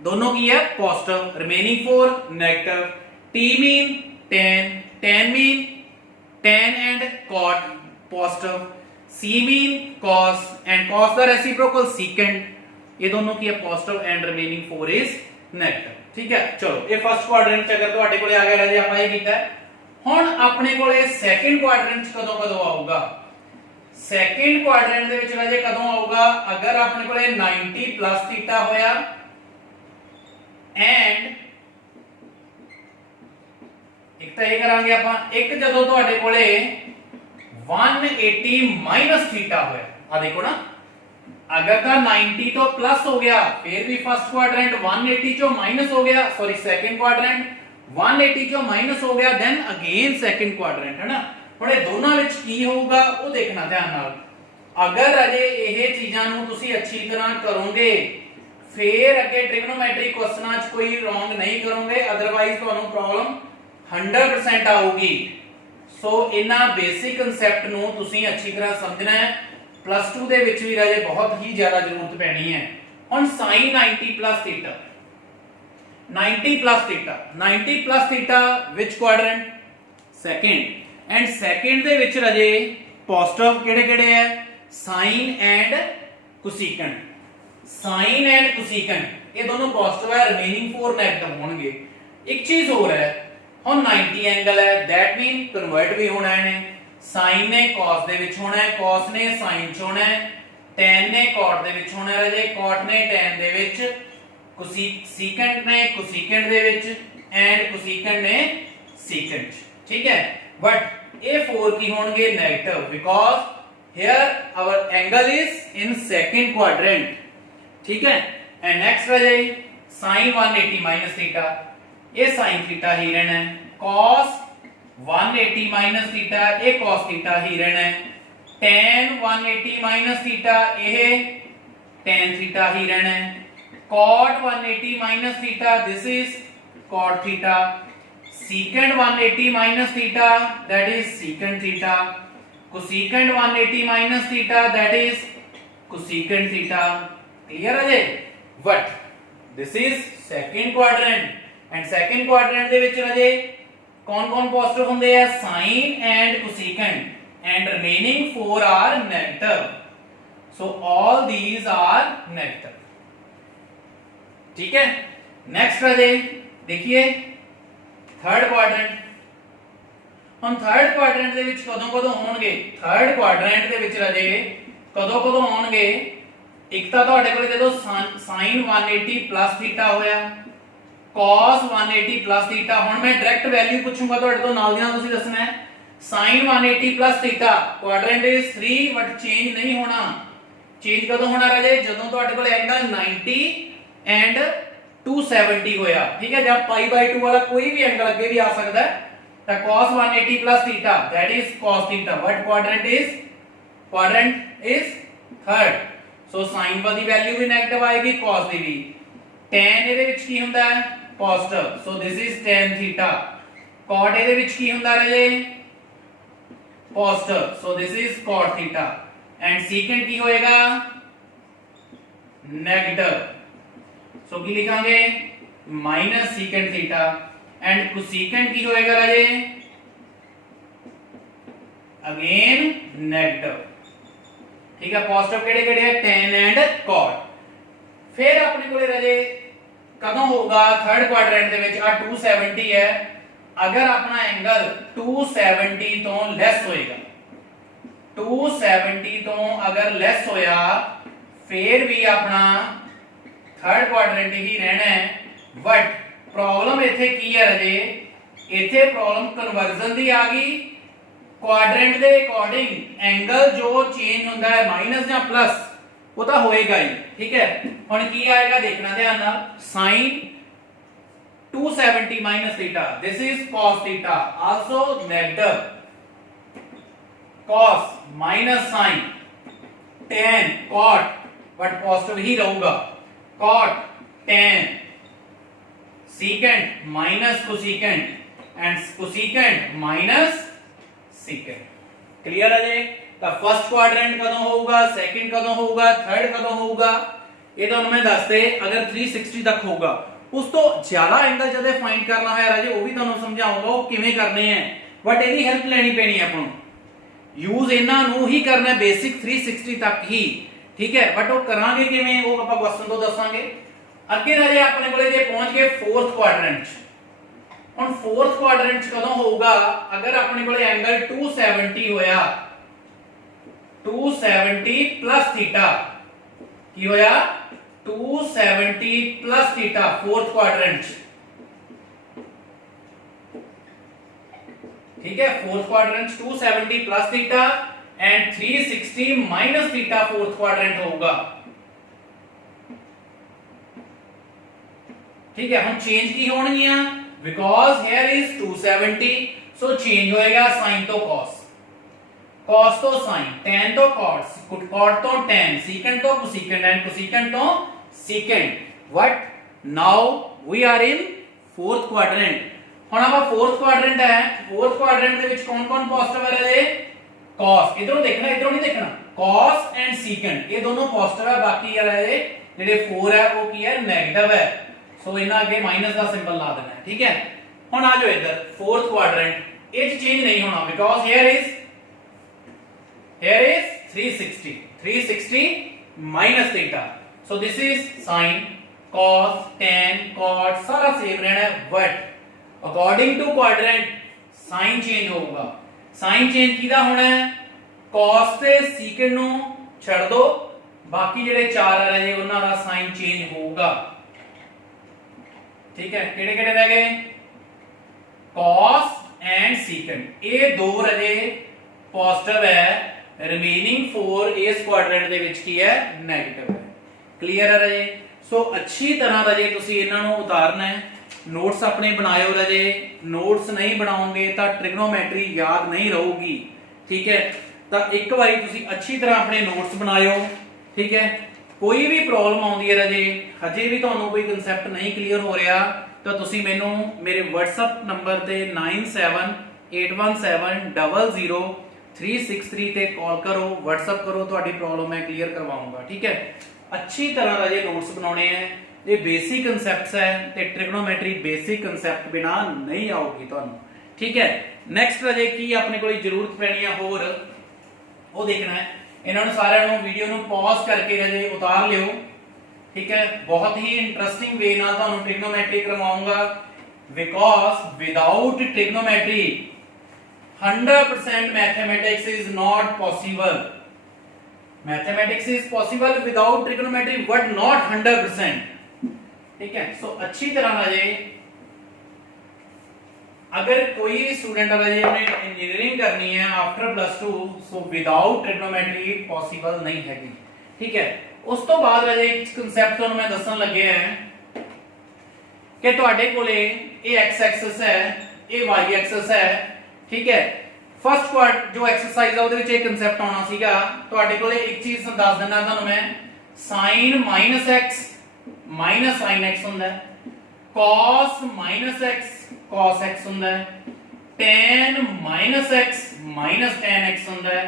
दोनों की है positive, remaining 4 negative. T mean tan, tan mean tan and cot positive. C mean cos and cos the reciprocal secant, ये दोनों की है positive and remaining 4 is negative. ठीक है, चलो ये फर्स्ट क्वाड्रेंट च अगर ਤੁਹਾਡੇ ਕੋਲੇ ਆ ਗਿਆ ਰਾਜੇ ਆਪਾਂ ਇਹ ਕੀਤਾ. ਹੁਣ ਆਪਣੇ ਕੋਲੇ ਸੈਕੰਡ ਕੁਆਡਰੈਂਟ ਚ ਕਦੋਂ ਆਊਗਾ? ਸੈਕੰਡ ਕੁਆਡਰੈਂਟ ਦੇ ਵਿੱਚ ਰਾਜੇ ਕਦੋਂ ਆਊਗਾ? ਅਗਰ ਆਪਣੇ ਕੋਲੇ 90 ਪਲੱਸ ਥੀਟਾ ਹੋਇਆ ਐਂਡ ਇੱਕ ਤਾਂ ਇਹ ਕਰਾਂਗੇ ਆਪਾਂ, ਇੱਕ ਜਦੋਂ ਤੁਹਾਡੇ ਕੋਲੇ 180 माइनस थीटा होया. आ देखो ना, अगर का 90 तो प्लस हो गया फिर भी फर्स्ट क्वाड्रेंट 180 चो माइनस हो गया, सॉरी सेकंड क्वाड्रेंट 180 चो माइनस हो गया, देन अगेन सेकंड क्वाड्रेंट है ना. ਹੁਣ ਇਹ ਦੋਨਾਂ ਵਿੱਚ ਕੀ ਹੋਊਗਾ ਉਹ ਦੇਖਣਾ ਧਿਆਨ ਨਾਲ. ਅਗਰ ਅਜੇ ਇਹ ਚੀਜ਼ਾਂ ਨੂੰ ਤੁਸੀਂ ਅੱਛੀ ਤਰ੍ਹਾਂ ਕਰੋਗੇ ਫਿਰ ਅੱਗੇ ਟ੍ਰਿਗਨੋਮੈਟ੍ਰਿਕ ਕੁਐਸਚਨਾਂ 'ਚ ਕੋਈ ਰੋਂਗ ਨਹੀਂ ਕਰੋਗੇ, ਅਦਰਵਾਈਜ਼ ਤੁਹਾਨੂੰ ਪ੍ਰੋਬਲਮ 100% ਆਊਗੀ. ਸੋ ਇਹਨਾਂ ਬੇਸਿਕ ਕਨਸੈਪਟ ਨੂੰ ਤੁਸੀਂ ਅੱਛੀ ਤਰ੍ਹਾਂ ਸਮਝਣਾ ਹੈ. ਪਲੱਸ 2 ਦੇ ਵਿੱਚ ਵੀ ਰਾਜੇ ਬਹੁਤ ਹੀ ਜ਼ਿਆਦਾ ਜ਼ਰੂਰਤ ਪੈਣੀ ਹੈ. ਹੁਣ sin 90 plus theta, 90 plus theta, 90 plus theta which quadrant? second. and second ਦੇ ਵਿੱਚ ਰਾਜੇ ਪੋਜ਼ਿਟਿਵ ਕਿਹੜੇ ਹੈ? sin and cosecant. sin and cosecant ਇਹ ਦੋਨੋਂ ਪੋਜ਼ਿਟਿਵ ਹੈ, ਰਿਮੇਨਿੰਗ 4 ਨੈਗੇਟਿਵ ਹੋਣਗੇ. ਇੱਕ ਚੀਜ਼ ਹੋਰ ਹੈ, ਹੁਣ 90 एंगल है, दैट मीन कन्वर्ट भी होना है. sin ने cos ਦੇ ਵਿੱਚ ਹੋਣਾ ਹੈ, cos ने sin ਚ ਹੋਣਾ ਹੈ, tan ने cot ਦੇ ਵਿੱਚ ਹੋਣਾ ਹੈ ਰਾਜੇ, cot ਨੇ tan ਦੇ ਵਿੱਚ, secant ने cosecant ਦੇ ਵਿੱਚ and cosecant ने secant ਚ. ठीक है, but ਇਹ 4 ਕੀ ਹੋਣਗੇ? Negative, because here our angle is in second quadrant. ठीक है, and next Raje sin 180 minus theta, ये sin थीटा ही रहना है. cos 180 minus थीटा ये cos थीटा ही रहना है. tan 180 minus थीटा ये tan थीटा ही रहना है. cot 180 minus theta this is cot theta. secant 180 minus theta that is secant theta. cosecant 180 minus theta that is cosecant theta. clear है जी? but this is second quadrant and second quadrant ਦੇ ਵਿੱਚ ਰਾਜੇ कौन पॉजिटिव ਹੁੰਦੇ ਆ? sin and cosecant and remaining 4 are negative. so all these are negative. ठीक है, नेक्स्ट राजे देखिए थर्ड क्वाड्रेंट. ਹੁਣ थर्ड क्वाड्रेंट ਦੇ ਵਿੱਚ ਕਦੋਂ ਹੋਣਗੇ? थर्ड क्वाड्रेंट ਦੇ ਵਿੱਚ ਰਾਜੇ ਕਦੋਂ ਹੋਣਗੇ? ਇੱਕ ਤਾਂ ਤੁਹਾਡੇ ਕੋਲ ਜਦੋਂ sin 180 plus थीटा ਹੋਇਆ, cos 180 plus थीटा. ਹੁਣ ਮੈਂ ਡਾਇਰੈਕਟ ਵੈਲਿਊ ਪੁੱਛੂੰਗਾ ਤੁਹਾਡੇ ਤੋਂ, ਨਾਲ ਦੀ ਨਾਲ ਤੁਸੀਂ ਦੱਸਣਾ ਹੈ. sin 180 plus theta quadrant is 3 but change ਨਹੀਂ ਹੋਣਾ. ਚੇਂਜ ਕਦੋਂ ਹੋਣਾ ਰਾਜੇ? ਜਦੋਂ ਤੁਹਾਡੇ ਕੋਲ ਐਂਗਲ 90 and 270 ਹੋਇਆ. ਠੀਕ ਹੈ, ਜਾਂ π/2 ਵਾਲਾ ਕੋਈ ਵੀ ਐਂਗਲ ਅੱਗੇ ਵੀ ਆ ਸਕਦਾ ਹੈ. ਤਾਂ cos 180 plus theta that is cos theta. what quadrant is? quadrant is third. so sin the value we negative ਆਏਗੀ, cos ਦੀ ਵੀ. tan ਇਹਦੇ ਵਿੱਚ ਕੀ ਹੁੰਦਾ ਹੈ? positive, so this is tan theta. cot ਇਹਦੇ ਵਿੱਚ ਕੀ ਹੁੰਦਾ ਰਾਜੇ positive, so this is cot theta. and secant ਕੀ ਹੋਏਗਾ negative, so ਕੀ ਲਿਖਾਂਗੇ minus secant theta. and cosecant ਕੀ ਹੋਏਗਾ ਰਾਜੇ again negative. ठीक है, पॉजिटिव केड़े-केड़े है tan and cot. फिर अपने कोले राजे कदों होगा थर्ड क्वाड्रेंट दे विच आ 270 है, अगर अपना एंगल 270 तो लेस होएगा, 270 तो अगर लेस होया फिर भी अपना थर्ड क्वाड्रेंट ही रहना है. बट प्रॉब्लम इथे की है राजे, इथे प्रॉब्लम कन्वर्जन दी आ गई. क्वाड्रेंट के अकॉर्डिंग एंगल जो चेंज होता है माइनस या प्लस वो तो होएगा ही. ठीक है, हुण की आएगा देखना ध्यान नाल. sin 270 minus theta, this is cos theta, also negative. cos minus sin tan cot, but positive ही रहूगा. cot tan secant minus cosecant and cosecant minus secant. Clear है जी. तो फर्स्ट क्वाड्रेंट कदों होगा, सेकंड कदों होगा, थर्ड कदों होगा, ये तो मैं दसते. अगर 360 तक होगा, उस तो ज्यादा एंगल जदे फाइंड करना है राजे, वो भी तुहानू समझाऊंगा वो किवें करने हैं. बट ਇਹਦੀ हेल्प लेनी पैनी है आपनू. यूज ਇਹਨਾਂ ਨੂੰ ही करना है बेसिक 360 तक ही. ठीक है, बट वो करांगे किवें वो ਆਪਾਂ क्वेश्चन तो दसांगे. ਅੱਗੇ ਰਾਜੇ ਆਪਣੇ ਕੋਲੇ ਜੇ ਪਹੁੰਚ ਗਏ फोर्थ क्वाड्रेंट. ਹੁਣ फोर्थ क्वाड्रेंट कदों होगा, अगर अपने कोले एंगल 270 होया, 270 प्लस थीटा की होया 270 प्लस थीटा फोर्थ क्वाड्रेंट. ठीक है, fourth quadrant 270 plus theta and 360 minus theta fourth quadrant होगा. ठीक है, हम चेंज की होणगियां because here is 270, so change होएगा sin तो cos, cos तो sin, tan तो cot, cot तो tan, secant तो cosecant and cosecant तो secant. But now we are in fourth quadrant. ਹੁਣ ਆਪਾਂ fourth quadrant है, fourth quadrant ਦੇ ਵਿੱਚ कौन-कौन पॉजिटिव है राजे? cos, इधरों देखना, इधरों नहीं देखना. cos and secant ये दोनों पॉजिटिव है, बाकी यार है जेडे 4 है वो की है नेगेटिव है. सो इना आगे माइनस का सिंबल ला देना है. ठीक है, हुण आ जाओ इधर फोर्थ क्वाड्रेंट. ये चेंज नहीं होना because here is 360, 360 minus theta. So this is sin, cos, tan, cot सारा सेम रहना है. But according to quadrant sign change होगा. साइन चेंज किदा होना है? cos ते secant नु छड़ दो, बाकी जेडे चार आ रहे उन्हां दा साइन चेंज होगा. ठीक है, केड़े केड़े रह गए? cos and secant. ये दो रजे पॉजिटिव है, रिमेनिंग 4 इस क्वाड्रेंट दे विच की है नेगेटिव है. क्लियर है रजे. सो अच्छी तरह रजे तुसी इन्हां नूं उतारना है. नोट्स अपने बनायो रजे, नोट्स नहीं बनाओगे तो ट्रिग्नोमेट्री याद नहीं रहूगी. ठीक है, तो एक बारी तुसी अच्छी तरह अपने नोट्स बनायो. ठीक है, कोई भी प्रॉब्लम आउंदी है राजे, हजे भी तुहानू कोई कांसेप्ट नहीं क्लियर हो रहा तो तुसी मैनू मेरे WhatsApp नंबर ते 9781700363 ते कॉल करो, WhatsApp करो, तुहाडी प्रॉब्लम मैं क्लियर करवाऊंगा. ठीक है, अच्छी तरह राजे नोट्स बनाने हैं. ये बेसिक कांसेप्ट्स है ते ट्रिग्नोमेट्री बेसिक कांसेप्ट बिना नहीं आऊगी तुहानू. ठीक है, नेक्स्ट राजे की अपने कोई जरूरत पैनी है होर वो देखना है. इन्होंने सारे वीडियो नु पॉज करके रजे उतार लियो. ठीक है, बहुत ही इंटरेस्टिंग वे नाल तुहानू ट्रिग्नोमेट्री करवाऊंगा because without trigonometry 100% mathematics is not possible. Mathematics is possible without trigonometry but not 100%. ठीक है, सो अच्छी तरह राजे अगर कोई स्टूडेंट राजे ने इंजीनियरिंग करनी है after +2 so without trigonometry possible नहीं हैगी. ठीक है, उस तो बाद राजे एक कांसेप्ट ਤੁਹਾਨੂੰ मैं दसन लगे हैं कि ਤੁਹਾਡੇ ਕੋਲੇ ਇਹ x एक्सिस है, ये y एक्सिस है. ठीक है, फर्स्ट क्वाड जो एक्सरसाइज है ਉਹਦੇ ਵਿੱਚ ਇਹ ਕਾਂਸੈਪਟ ਆਉਣਾ ਸੀਗਾ. ਤੁਹਾਡੇ ਕੋਲੇ ਇੱਕ ਚੀਜ਼ ਦੱਸ ਦਿੰਦਾ ਤੁਹਾਨੂੰ मैं sin -x sin x ਹੁੰਦਾ है. cos minus x cos x ਹੁੰਦਾ ਹੈ, tan minus x minus tan x ਹੁੰਦਾ ਹੈ,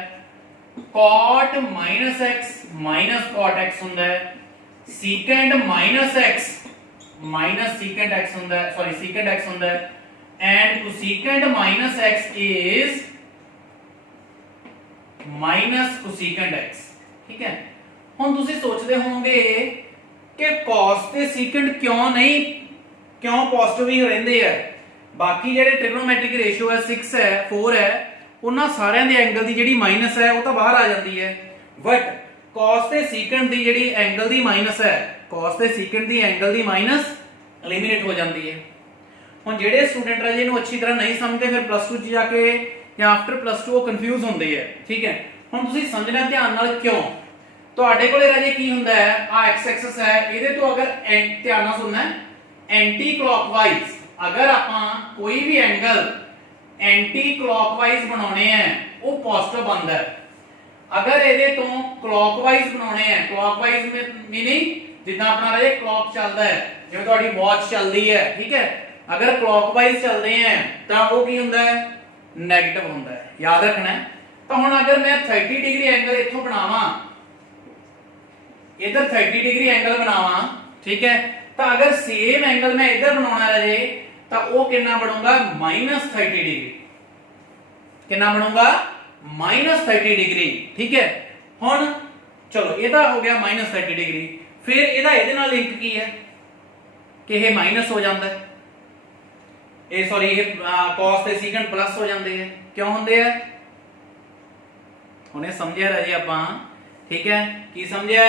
cot minus x minus cot x ਹੁੰਦਾ है, secant minus x minus secant x ਹੁੰਦਾ है, sorry secant x ਹੁੰਦਾ है, and cosecant minus x is minus cosecant x। ठीक है, ਹੁਣ ਤੁਸੀਂ ਸੋਚਦੇ ਹੋਵੋਗੇ ਕਿ cos ਤੇ secant ਕਿਉਂ ਪੋਜ਼ਿਟਿਵ ਹੀ ਰਹਿੰਦੇ ਆ, ਬਾਕੀ ਜਿਹੜੇ ਟ੍ਰਿਗਨੋਮੈਟ੍ਰਿਕ ਰੇਸ਼ੀਓ ਹੈ 6 ਹੈ 4 ਹੈ ਉਹਨਾਂ ਸਾਰਿਆਂ ਦੇ ਐਂਗਲ ਦੀ ਜਿਹੜੀ ਮਾਈਨਸ ਹੈ ਉਹ ਤਾਂ ਬਾਹਰ ਆ ਜਾਂਦੀ ਹੈ, ਬਟ cos ਤੇ secant ਦੀ ਜਿਹੜੀ ਐਂਗਲ ਦੀ ਮਾਈਨਸ ਹੈ, cos ਤੇ secant ਦੀ ਐਂਗਲ ਦੀ ਮਾਈਨਸ ਐਲੀਮੀਨੇਟ ਹੋ ਜਾਂਦੀ ਹੈ। ਹੁਣ ਜਿਹੜੇ ਸਟੂਡੈਂਟ ਰਾਜੇ ਨੂੰ ਅੱਛੀ ਤਰ੍ਹਾਂ ਨਹੀਂ ਸਮਝਦੇ ਫਿਰ ਪਲੱਸ 2 ਚ ਜਾ ਕੇ ਜਾਂ ਆਫਟਰ ਪਲੱਸ 2 ਉਹ ਕਨਫਿਊਜ਼ ਹੁੰਦੇ ਆ। ਠੀਕ ਹੈ, ਹੁਣ ਤੁਸੀਂ ਸਮਝਣਾ ਧਿਆਨ ਨਾਲ ਕਿਉਂ। ਤੁਹਾਡੇ ਕੋਲੇ ਰਾਜੇ ਕੀ ਹੁੰਦਾ ਹੈ, ਆ x ਐਕਸਿਸ ਹੈ, ਇਹਦੇ ਤੋਂ ਅਗਰ ਧਿਆਨ ਨਾਲ ਸੁਣਨਾ ਐਂਟੀ ਕਲੌਕਵਾਈਜ਼ ਅਗਰ ਆਪਾਂ ਕੋਈ ਵੀ ਐਂਗਲ ਐਂਟੀ ਕਲੌਕਵਾਈਜ਼ ਬਣਾਉਣੇ ਆ ਉਹ ਪੋਜ਼ਿਟਿਵ ਬਣਦਾ ਹੈ। ਅਗਰ ਇਹਦੇ ਤੋਂ ਕਲੌਕਵਾਈਜ਼ ਬਣਾਉਣੇ ਆ, ਕਲੌਕਵਾਈਜ਼ ਮੀਨਿੰਗ ਜਿੱਦਾਂ ਆਪਣਾ ਰਾਜੇ ਕਲੌਕ ਚੱਲਦਾ ਹੈ, ਜਿਵੇਂ ਤੁਹਾਡੀ ਵਾਚ ਚੱਲਦੀ ਹੈ, ਠੀਕ ਹੈ, ਅਗਰ ਕਲੌਕਵਾਈਜ਼ ਚੱਲਦੇ ਆ ਤਾਂ ਉਹ ਕੀ ਹੁੰਦਾ ਹੈ, ਨੈਗੇਟਿਵ ਹੁੰਦਾ ਹੈ, ਯਾਦ ਰੱਖਣਾ ਹੈ। ਤਾਂ ਹੁਣ ਅਗਰ ਮੈਂ 30 ਡਿਗਰੀ ਐਂਗਲ ਇੱਥੋਂ ਬਣਾਵਾਂ, इधर 30 डिग्री एंगल बनावा, ठीक है, तो अगर सेम एंगल मैं इधर बनाना रहे तो वो कितना बनूंगा -30 डिग्री, कितना बनूंगा -30 डिग्री। ठीक है, हुन चलो ਇਹਦਾ ਹੋ ਗਿਆ -30 डिग्री, फिर ਇਹਦਾ ਇਹਦੇ ਨਾਲ ਲਿੰਕ ਕੀ ਹੈ ਕਿ ਇਹ ਮਾਈਨਸ ਹੋ ਜਾਂਦਾ ਹੈ, ਇਹ ਸੌਰੀ ਇਹ cos ਤੇ secant ਪਲੱਸ ਹੋ ਜਾਂਦੇ ਹੈ, ਕਿਉਂ ਹੁੰਦੇ ਆ ਹੁਣੇ ਸਮਝਿਆ ਰਾਜੀ ਆਪਾਂ। ਠੀਕ ਹੈ, ਕੀ ਸਮਝਿਆ,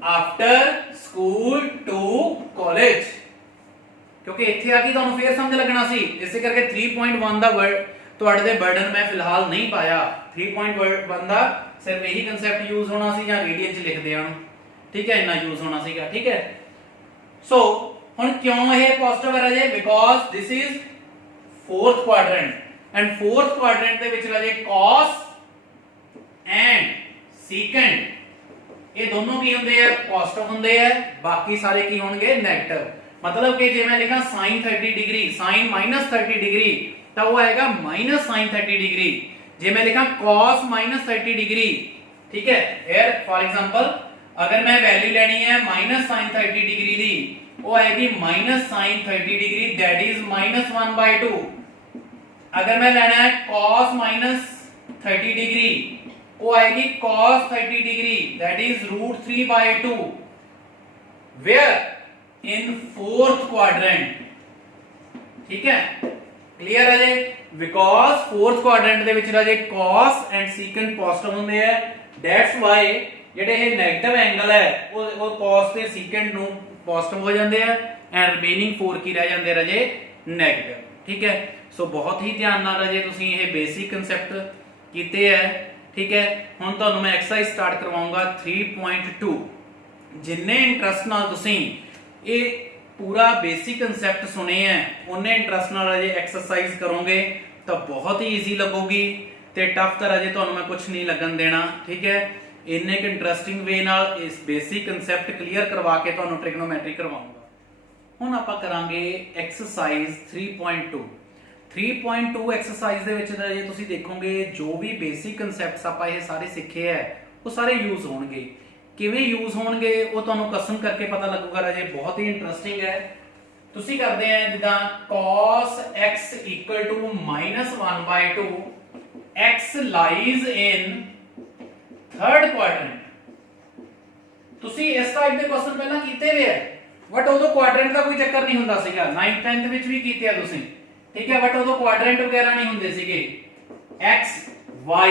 आफ्टर स्कूल टू कॉलेज, क्योंकि ਇੱਥੇ ਆ ਕੇ ਤੁਹਾਨੂੰ ਫੇਰ ਸਮਝ ਲੱਗਣਾ ਸੀ, ਇਸੇ ਕਰਕੇ 3.1 ਦਾ ਤੁਹਾਡੇ ਦੇ ਬਰਡਨ ਮੈਂ ਫਿਲਹਾਲ ਨਹੀਂ ਪਾਇਆ। 3.1 ਦਾ ਸਿਰਫ ਇਹੀ ਕਨਸੈਪਟ ਯੂਜ਼ ਹੋਣਾ ਸੀ ਜਾਂ ਰੇਡੀਅਨ ਚ ਲਿਖਦੇ ਆਣ, ਠੀਕ ਹੈ, ਇੰਨਾ ਯੂਜ਼ ਹੋਣਾ ਸੀਗਾ। ਠੀਕ ਹੈ, ਸੋ ਹੁਣ ਕਿਉਂ ਇਹ ਪੋਜ਼ਿਟਿਵ ਹੈ ਰਾਜੇ, because this is 4th quadrant and 4th quadrant ਦੇ ਵਿੱਚ ਰਾਜੇ cos ਐਂਡ secant ਇਹ ਦੋਨੋਂ ਕੀ ਹੁੰਦੇ ਆ, ਪੋਜ਼ਿਟਿਵ ਹੁੰਦੇ ਆ, ਬਾਕੀ ਸਾਰੇ ਕੀ ਹੋਣਗੇ, ਨੈਗੇਟਿਵ। मतलब कि जे मैं लिखा sin 30 डिग्री sin -30 डिग्री तो वो आएगा -sin 30 डिग्री। जे मैं लिखा cos -30 डिग्री, ठीक है, हियर फॉर एग्जांपल अगर मैं वैल्यू लेनी है -sin 30 डिग्री दी, वो आएगी -sin 30 डिग्री दैट इज -1/2। अगर मैं लेना है cos -30 डिग्री, वो आएगी cos 30 degree that is √3/2 where in 4th quadrant। ठीक है, क्लियर है जी, बिकॉज 4th quadrant ਦੇ ਵਿੱਚ ਰਾਜੇ cos and secant ਪੋਜ਼ਿਟਿਵ ਹੁੰਦੇ ਆ, that's why ਜਿਹੜੇ ਇਹ 네ਗੇਟਿਵ ਐਂਗਲ ਹੈ ਉਹ cos ਤੇ secant ਨੂੰ ਪੋਜ਼ਿਟਿਵ ਹੋ ਜਾਂਦੇ ਆ ਐਂਡ ਰਿਮੇਨਿੰਗ 4 ਕੀ ਰਹਿ ਜਾਂਦੇ ਰਾਜੇ, 네ਗੇਟਿਵ। ਠੀਕ ਹੈ, ਸੋ ਬਹੁਤ ਹੀ ਧਿਆਨ ਨਾਲ ਰਾਜੇ ਤੁਸੀਂ ਇਹ ਬੇਸਿਕ ਕਨਸੈਪਟ ਕੀਤੇ ਹੈ। ਠੀਕ ਹੈ, ਹੁਣ ਤੁਹਾਨੂੰ ਮੈਂ ਐਕਸਰਸਾਈਜ਼ ਸਟਾਰਟ ਕਰਵਾਉਂਗਾ 3.2। ਜਿੰਨੇ ਇੰਟਰਸਟ ਨਾਲ ਤੁਸੀਂ ਇਹ पूरा बेसिक कंसेप्ट सुने हैं उन्ने इंटरेस्ट नाल अजे एक्सरसाइज करोगे तो बहुत ही इजी लगेगी ते टफ तो अजे तुहानू मैं कुछ नहीं लगन देना। ठीक है, इन्ने एक इंटरेस्टिंग वे नाल इस बेसिक कंसेप्ट क्लियर करवा के तुहानू ट्रिग्नोमेट्री करवाऊंगा। हुण आपां करांगे एक्सरसाइज 3.2। 3.2 एक्सरसाइज दे विच अजे तुसीं देखोगे जो भी बेसिक कंसेप्ट्स आपां ये सारे सीखे है वो सारे यूज होणगे। किवें यूज होणगे वो तुहानू कसम करके पता लगूगा राजे, बहुत ही इंटरेस्टिंग है। तुसी करदे हैं जिद्दां cos x equal to -1/2, x lies in 3rd quadrant। तुसी इस टाइप दे क्वेश्चन पहला कीते हुए है, बट उदों क्वाड्रेंट दा कोई चक्कर नहीं हुंदा सीगा। 9th 10th विच भी कीते आ तुसी, ठीक है, बट उदों क्वाड्रेंट वगैरह नहीं हुंदे सीगे। x y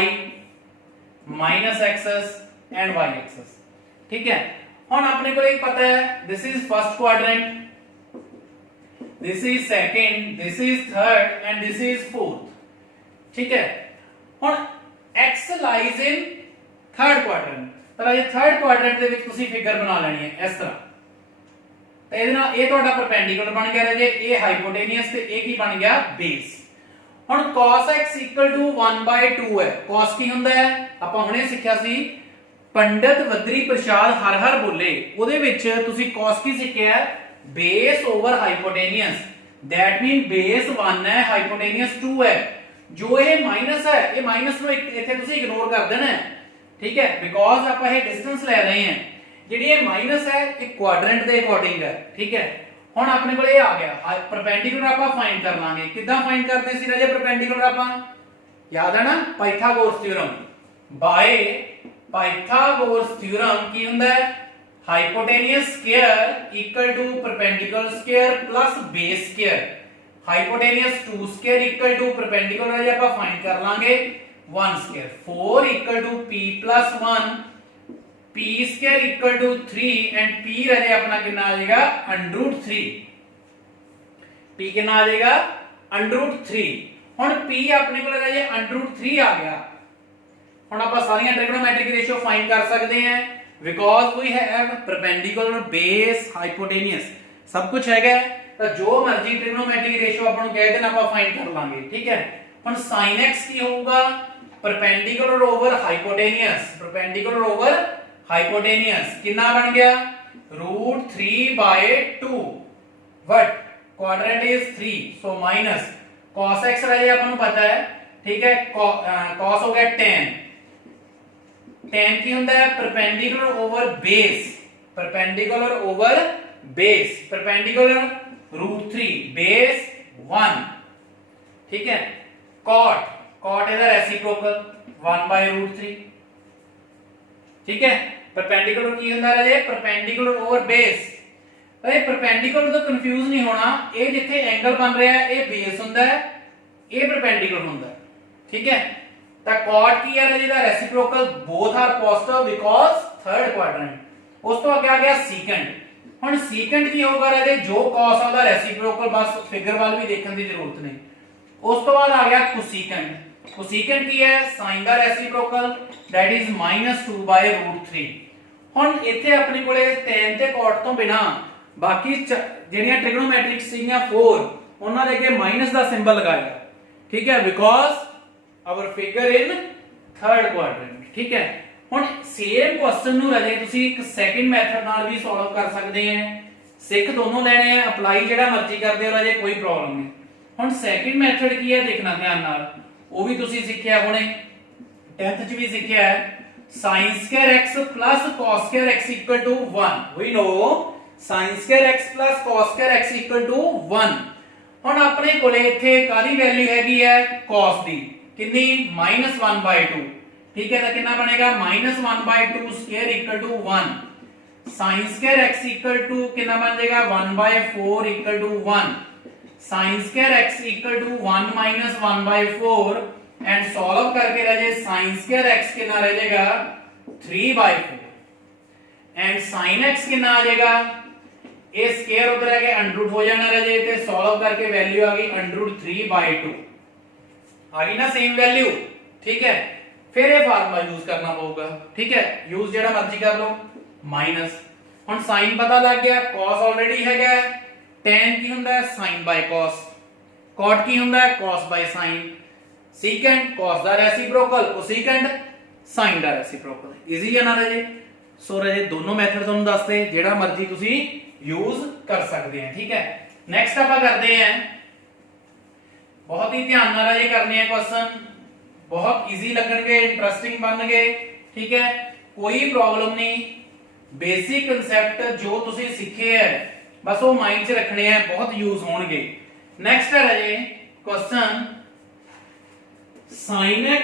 minus axis and y axis. ठीक है, हुण अपने को एक पता है this is first quadrant, this is second, this is third and this is fourth. ठीक है, हुण x lies in third quadrant, तो ये थर्ड क्वाड्रेंट दे विच तुसी फिगर बना लेनी है इस तरह। तो ਇਹਦੇ ਨਾਲ ਇਹ ਤੁਹਾਡਾ परपेंडिकुलर बन गया राजे, ਇਹ हाइपोटेनियस ਤੇ ਇਹ ਕੀ ਬਣ ਗਿਆ, बेस। ਹੁਣ cos x 1/2 है। cos ਕੀ ਹੁੰਦਾ ਹੈ, ਆਪਾਂ ਹੁਣੇ ਸਿੱਖਿਆ ਸੀ पंडित बद्री प्रसाद हर हर बोले ਉਹਦੇ ਵਿੱਚ ਤੁਸੀਂ cos ਕੀ ਸਿੱਖਿਆ, base over hypotenuse, that mean base 1 है, हाइपोटेनियस 2 है। जो ये माइनस है, ये माइनस ਨੂੰ ਇੱਥੇ ਤੁਸੀਂ ਇਗਨੋਰ ਕਰ ਦੇਣਾ ਹੈ, ਠੀਕ ਹੈ, ਬਿਕੋਜ਼ ਆਪਾਂ ਇਹ ਡਿਸਟੈਂਸ ਲੈ ਰਹੇ ਹਾਂ। ਜਿਹੜੀ ਇਹ ਮਾਈਨਸ ਹੈ ਇਹ ਕੁਆਡਰੈਂਟ ਦੇ ਅਕੋਰਡਿੰਗ ਹੈ, ਠੀਕ ਹੈ। ਹੁਣ ਆਪਣੇ ਕੋਲ ਇਹ ਆ ਗਿਆ ਪਰਪੈਂਡੀਕੂਲਰ, ਆਪਾਂ ਫਾਈਂਡ ਕਰ ਲਾਂਗੇ। ਕਿੱਦਾਂ ਫਾਈਂਡ ਕਰਦੇ ਸੀ ਰਾਜੇ ਪਰਪੈਂਡੀਕੂਲਰ? ਆਪਾਂ याद है ना Pythagoras theorem, by Pythagoras theorem की हुंदा है hypotenuse square equal to perpendicular square plus base square. Hypotenuse 2 square equal to perpendicular है ਆਪਾਂ फाइंड कर लांगे 1 square. 4 equal to p plus 1, p square equal to 3 and p रहे अपना कितना आ जाएगा √3। p कितना आ जाएगा √3। ਹੁਣ p ਆਪਣੇ ਕੋਲ ਹੈ ਜੇ √3 ਆ ਗਿਆ। ਹੁਣ ਆਪਾਂ ਸਾਰੀਆਂ ਟ੍ਰਿਗੋਨੋਮੈਟ੍ਰਿਕ ਰੇਸ਼ੀਓ ਫਾਈਂਡ ਕਰ ਸਕਦੇ ਹਾਂ because we have perpendicular base hypotenuse ਸਭ ਕੁਝ ਹੈਗਾ। ਤਾਂ ਜੋ ਮਰਜ਼ੀ ਟ੍ਰਿਗੋਨੋਮੈਟ੍ਰਿਕ ਰੇਸ਼ੀਓ ਆਪਾਂ ਨੂੰ ਕਹਿ ਦੇਣ ਆਪਾਂ ਫਾਈਂਡ ਕਰ ਲਾਂਗੇ, ਠੀਕ ਹੈ। ਹੁਣ sin x ਕੀ ਹੋਊਗਾ? Perpendicular over hypotenuse, perpendicular over hypotenuse ਕਿੰਨਾ ਬਣ ਗਿਆ √3/2। What quadrant is 3 so minus cos x रहे अपन को पता है, ठीक है। cos हो गया tan, tan की होता है perpendicular over base, perpendicular over base, perpendicular √3 base 1, ठीक है। cot, cot इधर रेसिप्रोकल 1/√3, ठीक है। परपेंडिकुलर की होता है परपेंडिकुलर ओवर बेस। ਇਹ ਪਰਪੈਂਡੀਕੂਲਰ ਤੋਂ ਕੰਫਿਊਜ਼ ਨਹੀਂ ਹੋਣਾ, ਇਹ ਜਿੱਥੇ ਐਂਗਲ ਬਣ ਰਿਹਾ ਹੈ ਇਹ ਬੇਸ ਹੁੰਦਾ ਹੈ, ਇਹ ਪਰਪੈਂਡੀਕੂਲਰ ਹੁੰਦਾ ਹੈ, ਠੀਕ ਹੈ। ਤਾਂ cot ਕੀ ਹੈ ਜਿਹਦਾ reciprocal both are positive because third quadrant. ਉਸ ਤੋਂ ਅੱਗੇ ਆ ਗਿਆ ਸੀਕੈਂਟ। ਹੁਣ ਸੀਕੈਂਟ ਕੀ ਹੋਊਗਾ ਰਾਜੇ? ਜੋ cos ਆ ਉਹਦਾ ਰੈਸਿਪਰੋਕਲ, ਬਸ ਫਿਗਰ ਵੱਲ ਵੀ ਦੇਖਣ ਦੀ ਜ਼ਰੂਰਤ ਨਹੀਂ। ਉਸ ਤੋਂ ਬਾਅਦ ਆ ਗਿਆ ਕੋਸੀਕੈਂਟ। ਕੋਸੀਕੈਂਟ ਕੀ ਹੈ? sin the ਰੈਸਿਪਰੋਕਲ that is -2/√3। ਹੁਣ ਇੱਥੇ ਆਪਣੇ ਕੋਲੇ tan ਤੇ cot ਤੋਂ ਬਿਨਾ बाकी ਜਿਹੜੀਆਂ ट्रिग्नोमेट्रिक ਸੀਗੀਆਂ 4 ਉਹਨਾਂ ਦੇ ਅੱਗੇ ਮਾਈਨਸ ਦਾ ਸਿੰਬਲ ਲਗਾਇਆ, ਠੀਕ ਹੈ, because our figure in third quadrant, ਠੀਕ ਹੈ। ਹੁਣ ਸੇਮ ਕੁਐਸਚਨ ਨੂੰ ਰਾਜੇ ਤੁਸੀਂ ਇੱਕ ਸੈਕਿੰਡ ਮੈਥਡ ਨਾਲ ਵੀ ਸੋਲਵ ਕਰ ਸਕਦੇ ਆ। ਸਿੱਖ ਦੋਨੋਂ ਲੈਣੇ ਆ, ਅਪਲਾਈ ਜਿਹੜਾ ਮਰਜ਼ੀ ਕਰਦੇ ਹੋ ਰਾਜੇ, ਕੋਈ ਪ੍ਰੋਬਲਮ ਨਹੀਂ। ਹੁਣ ਸੈਕਿੰਡ ਮੈਥਡ ਕੀ ਹੈ ਦੇਖਣਾ ਧਿਆਨ ਨਾਲ, ਉਹ ਵੀ ਤੁਸੀਂ ਸਿੱਖਿਆ ਹੁਣੇ 10th ਚ ਵੀ ਸਿੱਖਿਆ ਹੈ। sin² x plus cos² x equal to 1, we know sin² x plus cos² x equal to 1। ਹੁਣ ਆਪਣੇ ਕੋਲੇ ਇੱਥੇ ਕਾਦੀ ਵੈਲਿਊ ਹੈਗੀ ਹੈ cos ਦੀ, ਕਿੰਨੀ -1/2, ਠੀਕ ਹੈ। ਤਾਂ ਕਿੰਨਾ ਬਣੇਗਾ -1/2 square equal to 1। sin² x equal to ਕਿੰਨਾ ਬਣ ਜਾਏਗਾ 1/4 equal to 1। sin² x equal to 1 minus 1/4 and solve करके रह जाए sin² x कितना रह जाएगा 3/4 एंड sin x कितना आ जाएगा, ये स्क्वायर उधर आके अंडर हो जाना रह जाए, तो सॉल्व करके वैल्यू आ गई √3/2 आ गई ना सेम वैल्यू, ठीक है। फिर ये फार्मूला यूज करना पड़ेगा, ठीक है, यूज जेड़ा मर्जी कर लो। माइनस हुन sin पता लग गया, cos ऑलरेडी हैगा, tan की हुंदा है sin by cos, cot की हुंदा है cos by sin, secant cos दा रेसिप्रोकल, cosecant sin दा रेसिप्रोकल। इजी है ना रहे। सो रहे दोनों मेथड तुहानू दसते, जेड़ा मर्जी तुसी यूज कर सकते हैं, ठीक है। नेक्स्ट आप करते हैं, बहुत ही ध्यान नाल ये करने हैं क्वेश्चन, बहुत इजी लगणगे, इंटरेस्टिंग बनणगे, ठीक है। कोई प्रॉब्लम नहीं, बेसिक कंसेप्ट जो तुसी सीखे है बस वो माइंड च रखने हैं, बहुत यूज होणगे। नेक्स्ट है राजे question sin x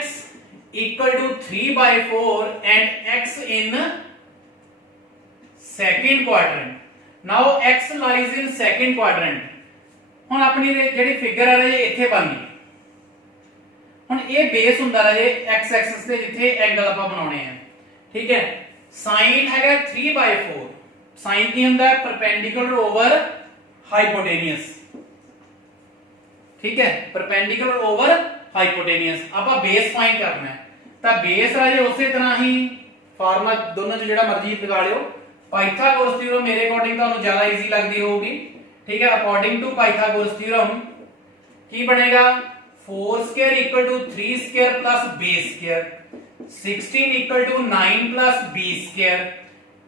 equal to 3/4 and x in second quadrant। Now x lies in second quadrant। ਹੁਣ ਆਪਣੀ ਜਿਹੜੀ ਫਿਗਰ ਆ ਰਹੀ ਇੱਥੇ ਬਣ ਗਈ। ਹੁਣ ਇਹ ਬੇਸ ਹੁੰਦਾ ਰਹੇ x ਐਕਸਿਸ ਤੇ ਜਿੱਥੇ ਐਂਗਲ ਆਪਾਂ ਬਣਾਉਣੇ ਆ, ਠੀਕ ਹੈ। sin ਹੈਗਾ 3/4, sin ਕੀ ਹੁੰਦਾ ਹੈ ਪਰਪੈਂਡੀਕੂਲਰ ਓਵਰ ਹਾਈਪੋਟੇਨੀਅਸ, ਠੀਕ ਹੈ, ਪਰਪੈਂਡੀਕੂਲਰ ਓਵਰ ਹਾਈਪੋਟੇਨੀਅਸ। ਆਪਾਂ ਬੇਸ ਫਾਈਂਡ ਕਰਨਾ ਹੈ, ਤਾਂ ਬੇਸ ਰਾਜੇ ਉਸੇ ਤਰ੍ਹਾਂ ਹੀ ਫਾਰਮੂਲਾ ਦੋਨੋਂ ਚ ਜਿਹੜਾ ਮਰਜ਼ੀ ਲਗਾ ਲਿਓ। पाइथागोरस थ्योरम मेरे अकॉर्डिंग तो ज्यादा इजी लगती होगी, ठीक है। अकॉर्डिंग टू पाइथागोरस थ्योरम की बनेगा 4² equal to 3² plus b² 16 equal to 9 plus b²।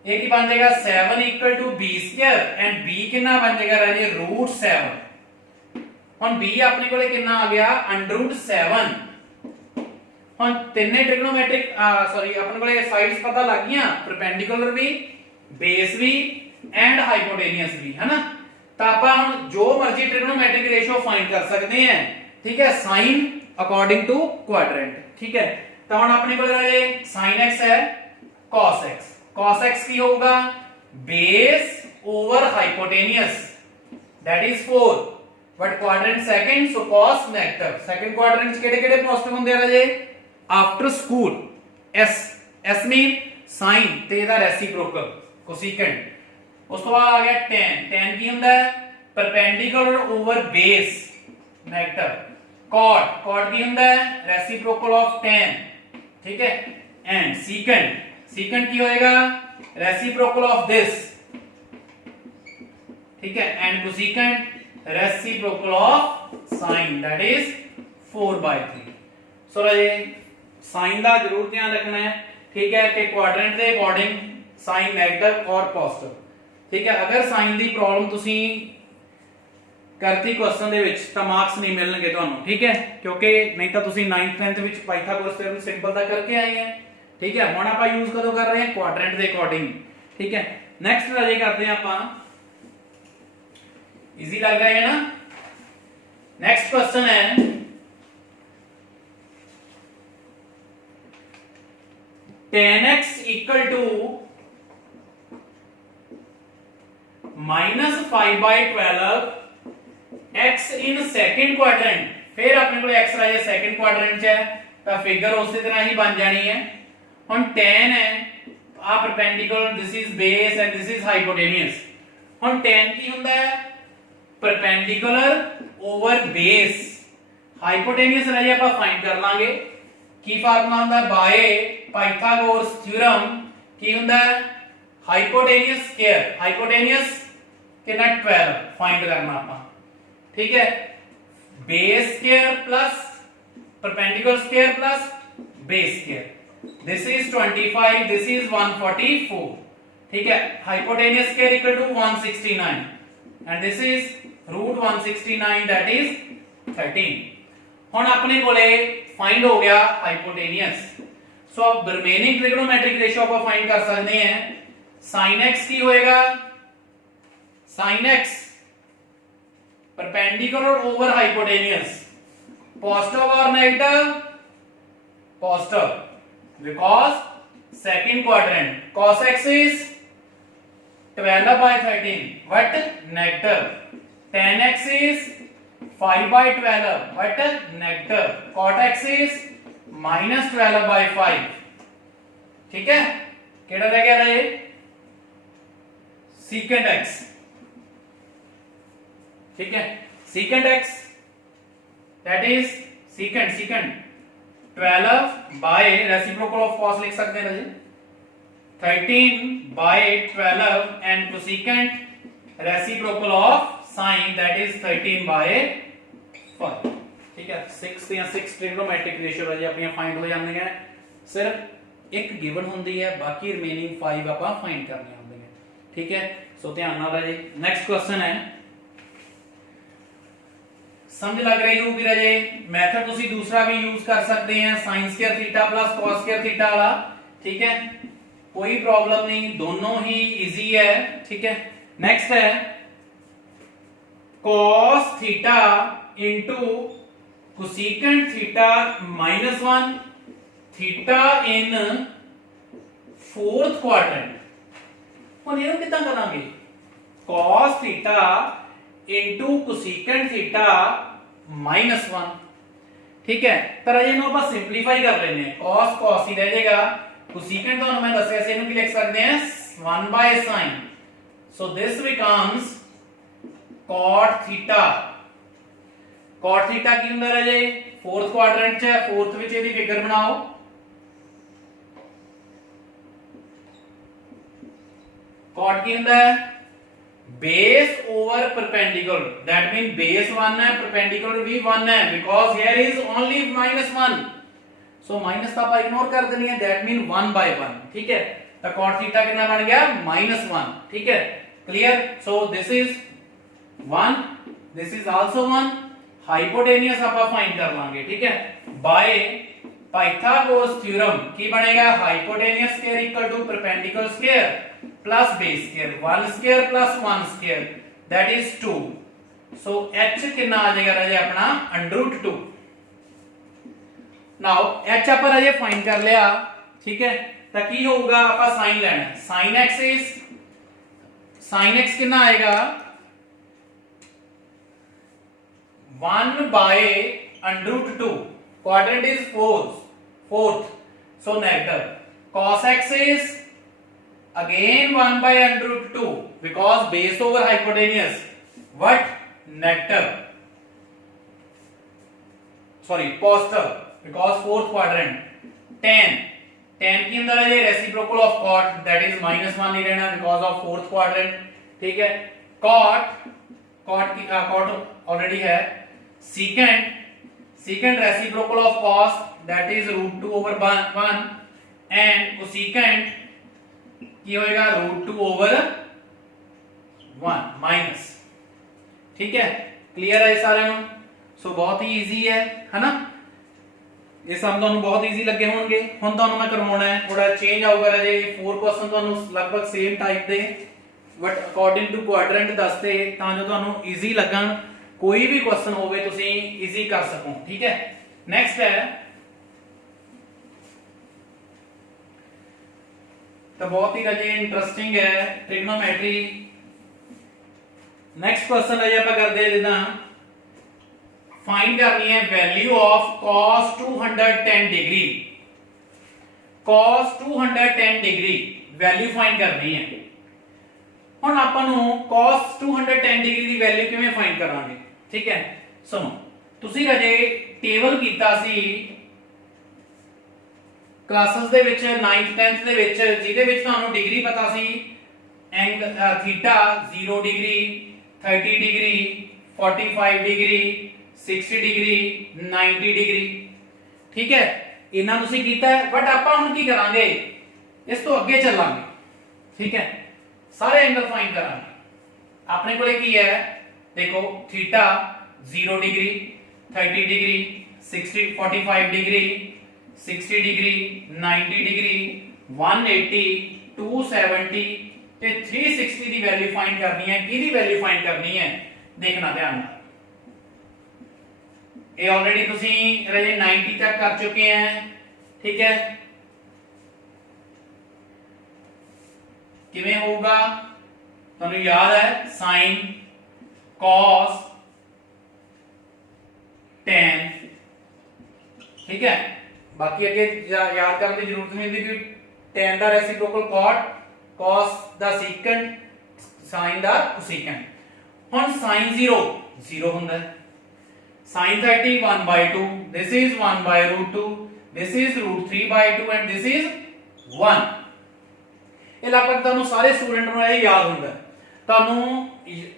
ਇਹ ਕੀ ਬਣ ਜਾਏਗਾ 7 equal to b square and b ਕਿੰਨਾ ਬਣ ਜਾਏਗਾ ਰਾਜੇ √7। ਹੁਣ b ਆਪਣੇ ਕੋਲੇ ਕਿੰਨਾ ਆ ਗਿਆ √7। ਹੁਣ ਤਿੰਨੇ ਟ੍ਰਿਗਨੋਮੈਟ੍ਰਿਕ ਸੌਰੀ ਆਪਣੇ ਕੋਲੇ ਸਾਈਡਸ ਪਤਾ ਲੱਗ ਗਈਆਂ, ਪਰਪੈਂਡੀਕੂਲਰ ਵੀ, ਬੇਸ ਵੀ ਐਂਡ ਹਾਈਪੋਟੇਨੀਅਸ ਵੀ, ਹੈ ਨਾ। ਤਾਂ ਆਪਾਂ ਹੁਣ ਜੋ ਮਰਜ਼ੀ ਟ੍ਰਿਗਨੋਮੈਟ੍ਰਿਕ ਰੇਸ਼ੋ ਫਾਈਂਡ ਕਰ ਸਕਦੇ ਹਾਂ, ਠੀਕ ਹੈ, ਸਾइन ਅਕੋਰਡਿੰਗ ਟੂ ਕੁਆਡਰੈਂਟ, ਠੀਕ ਹੈ। ਤਾਂ ਹੁਣ ਆਪਣੇ ਕੋਲ ਰਾਜੇ sin x ਹੈ cos x, cos x ਕੀ ਹੋਊਗਾ base over ਹਾਈਪੋਟੇਨੀਅਸ, that is 4, but quadrant second, so cos negative, second quadrant ਚ ਕਿਹੜੇ ਕਿਹੜੇ ਪੋਜ਼ਿਟਿਵ ਹੁੰਦੇ ਆ ਰਾਜੇ after school, s mean sin ਤੇ ਇਹਦਾ ਰੈਸੀਪ੍ਰੋਕਲ cosecant। ਉਸ ਤੋਂ ਬਾਅਦ ਆ ਗਿਆ tan ਕੀ ਹੁੰਦਾ ਹੈ perpendicular over base negative, cot ਕੀ ਹੁੰਦਾ ਹੈ reciprocal of tan, ठीक है, and secant ਕੀ होएगा reciprocal of this, ठीक है, and cosecant reciprocal of sin, that is 4/3। So Raje sine ਦਾ ਜ਼ਰੂਰ ਧਿਆਨ ਰੱਖਣਾ ਹੈ, ठीक है, कि क्वाड्रेंट ਦੇ ਅਕੋਰਡਿੰਗ साइन नेगेटिव और पॉजिटिव, ठीक है। अगर साइन ਦੀ ਪ੍ਰੋਬਲਮ ਤੁਸੀਂ ਕਰਤੀ ਕੁਐਸਚਨ ਦੇ ਵਿੱਚ ਤਾਂ ਮਾਰਕਸ ਨਹੀਂ ਮਿਲਣਗੇ ਤੁਹਾਨੂੰ, ਠੀਕ ਹੈ, ਕਿਉਂਕਿ ਨਹੀਂ ਤਾਂ ਤੁਸੀਂ 9th 10th ਵਿੱਚ ਪਾਈਥਾਗੋਰਸ ਥਿਓਰਮ ਸਿੰਪਲ ਦਾ ਕਰਕੇ ਆਏ ਆ, ਠੀਕ ਹੈ। ਹੁਣ ਆਪਾਂ ਯੂਜ਼ ਕਦੋਂ ਕਰ ਰਹੇ ਹਾਂ ਕੁਆਡਰੈਂਟ ਦੇ ਅਕੋਰਡਿੰਗ, ठीक है। नेक्स्ट राजे करते हैं ਆਪਾਂ, इजी लग रहा है ना। नेक्स्ट क्वेश्चन है tan x equal to -5/12 x in second quadrant। फिर अपने को x राजे सेकंड क्वाड्रेंट च है तो फिगर उसी तरह ही बन जानी है। हुन tan है आ perpendicular, this is base and this is hypotenuse. हुन tan की हुंदा है perpendicular over base, hypotenuse Raje ਆਪਾਂ फाइंड कर लांगे। की फार्मूला हुंदा बाय पाइथागोरस थ्योरम की हुंदा है हाइपोटेनियस स्क्वायर, हाइपोटेनियस कितना 12 फाइंड करना आपा, ठीक है। Base square plus perpendicular square plus base square, this is 25, this is 144, ठीक है। Hypotenuse square equal to 169 and this is √169, that is 13। हुन अपने कोले फाइंड हो गया हाइपोटेनियस। सो अब रिमेनिंग ट्रिग्नोमेट्रिक रेशियो आप फाइंड कर सकते हैं। sin x की होएगा sin x perpendicular over hypotenuse, positive और negative, positive, because second quadrant cos x is 12/13 but negative, tan x is 5/12 but negative, cot x is -12/5, ठीक है। केड़ा रह गया ये secant x, ठीक है, secant x that is secant 12 by reciprocal of cos लिख सकते हैं राजे 13/12 and cosecant reciprocal of sin, that is 13/5, ठीक है। 6 या 6 ट्रिग्नोमेट्रिक रेशियो राजे अपनी फाइंड हो जांदे हैं, सिर्फ एक गिवन हुंदी है, बाकी रिमेनिंग 5 ਆਪਾਂ फाइंड करने होंगे, ठीक है। सो ध्यान नाल राजे। नेक्स्ट क्वेश्चन है, समझ लग रही होगी राजे, मेथड तुसी दूसरा भी यूज कर सकते हैं sin square theta plus cos square theta वाला, ठीक है, कोई प्रॉब्लम नहीं, दोनों ही इजी है, ठीक है। नेक्स्ट है cos theta into cosecant theta -1 theta in fourth quadrant. ਹੁਣ ਇਹਨੂੰ ਕਿੱਦਾਂ ਕਰਾਂਗੇ cos theta into cosecant theta -1, ठीक है। तर ਇਹਨੂੰ ਆਪਾਂ ਸਿੰਪਲੀਫਾਈ ਕਰ ਲੈਨੇ ਆ, cos ਹੀ ਰਹਿ ਜਾਏਗਾ, cosecant ਤੁਹਾਨੂੰ ਮੈਂ ਦੱਸਿਆ ਸੀ ਇਹਨੂੰ ਕੀ ਲਿਖ ਸਕਦੇ ਆ 1/sin, so this becomes cot theta. cot theta ਕੀ ਹੁੰਦਾ ਰਾਜੇ फोर्थ क्वाड्रेंट ਚ ਹੈ, फोर्थ ਵਿੱਚ ਇਹਦੀ ਫਿਗਰ ਬਣਾਓ। cot ਕੀ ਹੁੰਦਾ ਹੈ base over perpendicular, that means base 1 है, perpendicular भी 1 है, because here is only -1, so minus तो आप इग्नोर कर देनी है, that means 1/1, ठीक है। तो cot थीटा कितना बन गया -1, ठीक है clear. So this is 1, this is also 1, hypotenuse ਆਪਾਂ फाइंड कर लांगे, ठीक है बाय पाइथागोरस थ्योरम की बनेगा hypotenuse square equal to perpendicular square plus base square, 1 square plus 1 square that is 2। So h कितना आ जाएगा राजे अपना √2। नाउ h ਆਪਾਂ राजे फाइंड कर लिया, ठीक है तो की होगा ਆਪਾਂ sin लेना है, sin x is sin x कितना आएगा 1 by √2, quadrant is fourth, so negative। cos x is again 1 by √2 because base over hypotenuse, what negative, sorry positive because fourth quadrant। tan के अंदर है reciprocal of cot that is -1 ही रहना because of fourth quadrant, ठीक है cot ऑलरेडी है। secant reciprocal of cos that is √2 over 1 and cosecant की होएगा √2 over 1 माइनस, ठीक है क्लियर है सारे ਨੂੰ। सो बहुत ही इजी है ना, ये सम ਤੁਹਾਨੂੰ बहुत इजी लगे होंगे। ਹੁਣ ਤੁਹਾਨੂੰ ਮੈਂ ਕਰਵਾਉਣਾ ਹੈ ਥੋੜਾ ਚੇਂਜ ਆਊਗਾ ਰਾਜੇ, 4 ਕੁਐਸਚਨ ਤੁਹਾਨੂੰ ਲਗਭਗ ਸੇਮ ਟਾਈਪ ਦੇ ਬਟ ਅਕੋਰਡਿੰਗ ਟੂ ਕੁਆਡਰੈਂਟ ਦੱਸਦੇ ਤਾਂ ਜੋ ਤੁਹਾਨੂੰ ਇਜ਼ੀ ਲੱਗਣ, ਕੋਈ ਵੀ ਕੁਐਸਚਨ ਹੋਵੇ ਤੁਸੀਂ ਇਜ਼ੀ ਕਰ ਸਕੋ, ਠੀਕ ਹੈ। ਨੈਕਸਟ ਹੈ तो बहुत ही राजे इंटरेस्टिंग है ट्रिग्नोमेट्री। नेक्स्ट क्वेश्चन है आप करते हैं जिदा फाइंड करनी है value of cos 210 degree, cos 210 degree value find करनी है। ਹੁਣ ਆਪਾਂ ਨੂੰ cos 210 डिग्री ਦੀ ਵੈਲਿਊ ਕਿਵੇਂ ਫਾਈਂਡ ਕਰਾਂਗੇ, ਠੀਕ ਹੈ ਸੁਣੋ ਤੁਸੀਂ ਰਾਜੇ ਟੇਬਲ ਕੀਤਾ ਸੀ ਕਲਾਸਸ ਦੇ ਵਿੱਚ 9th 10th ਦੇ ਵਿੱਚ, ਜਿਹਦੇ ਵਿੱਚ ਤੁਹਾਨੂੰ ਡਿਗਰੀ ਪਤਾ ਸੀ angle theta 0 degree 30 degree 45 degree 60 degree 90 degree, ठीक है ਇਹਨਾਂ ਤੁਸੀਂ ਕੀਤਾ ਹੈ। बट ਆਪਾਂ ਹੁਣ ਕੀ ਕਰਾਂਗੇ ਇਸ ਤੋਂ ਅੱਗੇ ਚੱਲਾਂਗੇ, ठीक है सारे एंगल फाइंड करांगे। अपने कोले की है देखो theta 0 degree 30 degree 60 45 degree 60 degree 90 degree 180 270 ਤੇ 360 ਦੀ ਵੈਲਿਊ ਫਾਈਂਡ ਕਰਨੀ ਹੈ। ਕਿਹਦੀ ਵੈਲਿਊ ਫਾਈਂਡ ਕਰਨੀ ਹੈ ਦੇਖਣਾ ਧਿਆਨ ਨਾਲ। ਇਹ ਆਲਰੇਡੀ ਤੁਸੀਂ ਰਾਜੇ 90 ਤੱਕ ਕਰ ਚੁੱਕੇ हैं, ठीक है किवें होगा ਤੁਹਾਨੂੰ याद है sin cos tan, ठीक है बाकी अगे याद करने की जरूरत नहीं होती कि tan ਦਾ रेसिप्रोकल cot cos ਦਾ secant sin ਦਾ cosecant। ਹੁਣ sin 0 ਹੁੰਦਾ है, sin 30 1/2, this is 1/√2, this is √3/2 and this is 1। ਇਹ ਲਗਭਗ ਤੁਹਾਨੂੰ ਸਾਰੇ ਸਟੂਡੈਂਟ ਨੂੰ ਇਹ ਯਾਦ ਹੁੰਦਾ, ਤੁਹਾਨੂੰ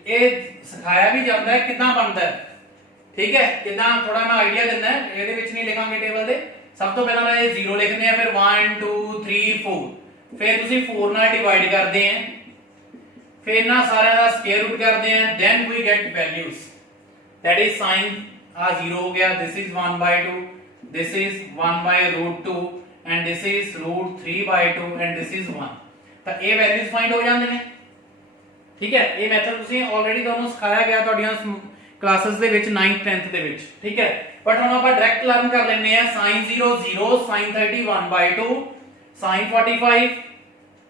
ਇਹ ਸਿਖਾਇਆ ਵੀ ਜਾਂਦਾ ਹੈ ਕਿਦਾਂ ਬਣਦਾ ਹੈ, ਠੀਕ ਹੈ ਕਿਦਾਂ ਥੋੜਾ ਮੈਂ ਆਈਡੀਆ ਦਿੰਦਾ ਹੈ। ਇਹਦੇ ਵਿੱਚ ਨਹੀਂ ਲਿਖਾਂਗੇ ਟੇਬਲ ਦੇ, ਸਭ ਤੋਂ ਪਹਿਲਾਂ ਇਹ 0 ਲਿਖਦੇ ਆ, ਫਿਰ 1 2 3 4, ਫਿਰ ਤੁਸੀਂ 4 ਨਾਲ ਡਿਵਾਈਡ ਕਰਦੇ ਆ, ਫਿਰ ਨਾ ਸਾਰਿਆਂ ਦਾ ਸਕੁਅਰ ਰੂਟ ਕਰਦੇ ਆ, then we get values that is sin ਆ 0 ਹੋ ਗਿਆ, this is 1/2, this is 1/√2 and this is √3/2 and this is 1। ਤਾਂ ਇਹ ਵੈਲਿਊਜ਼ ਫਾਈਂਡ ਹੋ ਜਾਂਦੇ ਨੇ, ਠੀਕ ਹੈ ਇਹ ਮੈਥਡ ਤੁਸੀਂ ਆਲਰੇਡੀ ਤੁਹਾਨੂੰ ਸਿਖਾਇਆ ਗਿਆ ਤੁਹਾਡੀਆਂ ਕਲਾਸਸ ਦੇ ਵਿੱਚ 9th 10th ਦੇ ਵਿੱਚ, ਠੀਕ ਹੈ। ਬਟ ਹੁਣ ਆਪਾਂ ਡਾਇਰੈਕਟ ਲਰਨ ਕਰ ਲੈਂਦੇ ਆ sin 0 0, sin 30 1/2, sin 45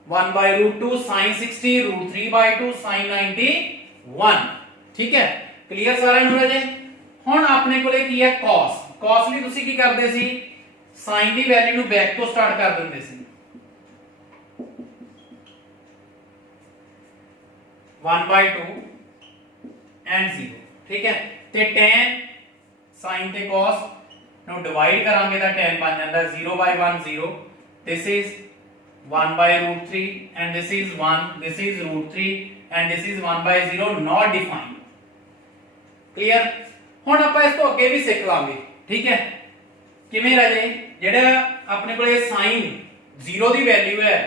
1/√2, sin 60 √3/2, sin 90 1, ਠੀਕ ਹੈ ਕਲੀਅਰ ਸਾਰਿਆਂ ਨੂੰ ਰਾਜੇ। ਹੁਣ ਆਪਣੇ ਕੋਲੇ ਕੀ ਹੈ cos ਲਈ ਤੁਸੀਂ ਕੀ ਕਰਦੇ ਸੀ sin ਦੀ ਵੈਲਿਊ ਨੂੰ ਬੈਕ ਤੋਂ ਸਟਾਰਟ ਕਰ ਦਿੰਦੇ ਸੀ 1/2 and 0, ठीक है ਤੇ tan sin ਤੇ cos ਨੂੰ ਡਿਵਾਈਡ ਕਰਾਂਗੇ ਤਾਂ tan ਬਣ ਜਾਂਦਾ 0/1 0, this is 1/√3 and this is 1, this is √3 and this is 1/0 not defined, clear। ਹੁਣ ਆਪਾਂ ਇਸ ਤੋਂ ਅੱਗੇ ਵੀ ਸਿੱਖ ਲਾਂਗੇ, ਠੀਕ ਹੈ ਕਿਵੇਂ ਰਾਜੇ। ਜਿਹੜਾ ਆਪਣੇ ਕੋਲੇ sin 0 ਦੀ ਵੈਲਿਊ ਹੈ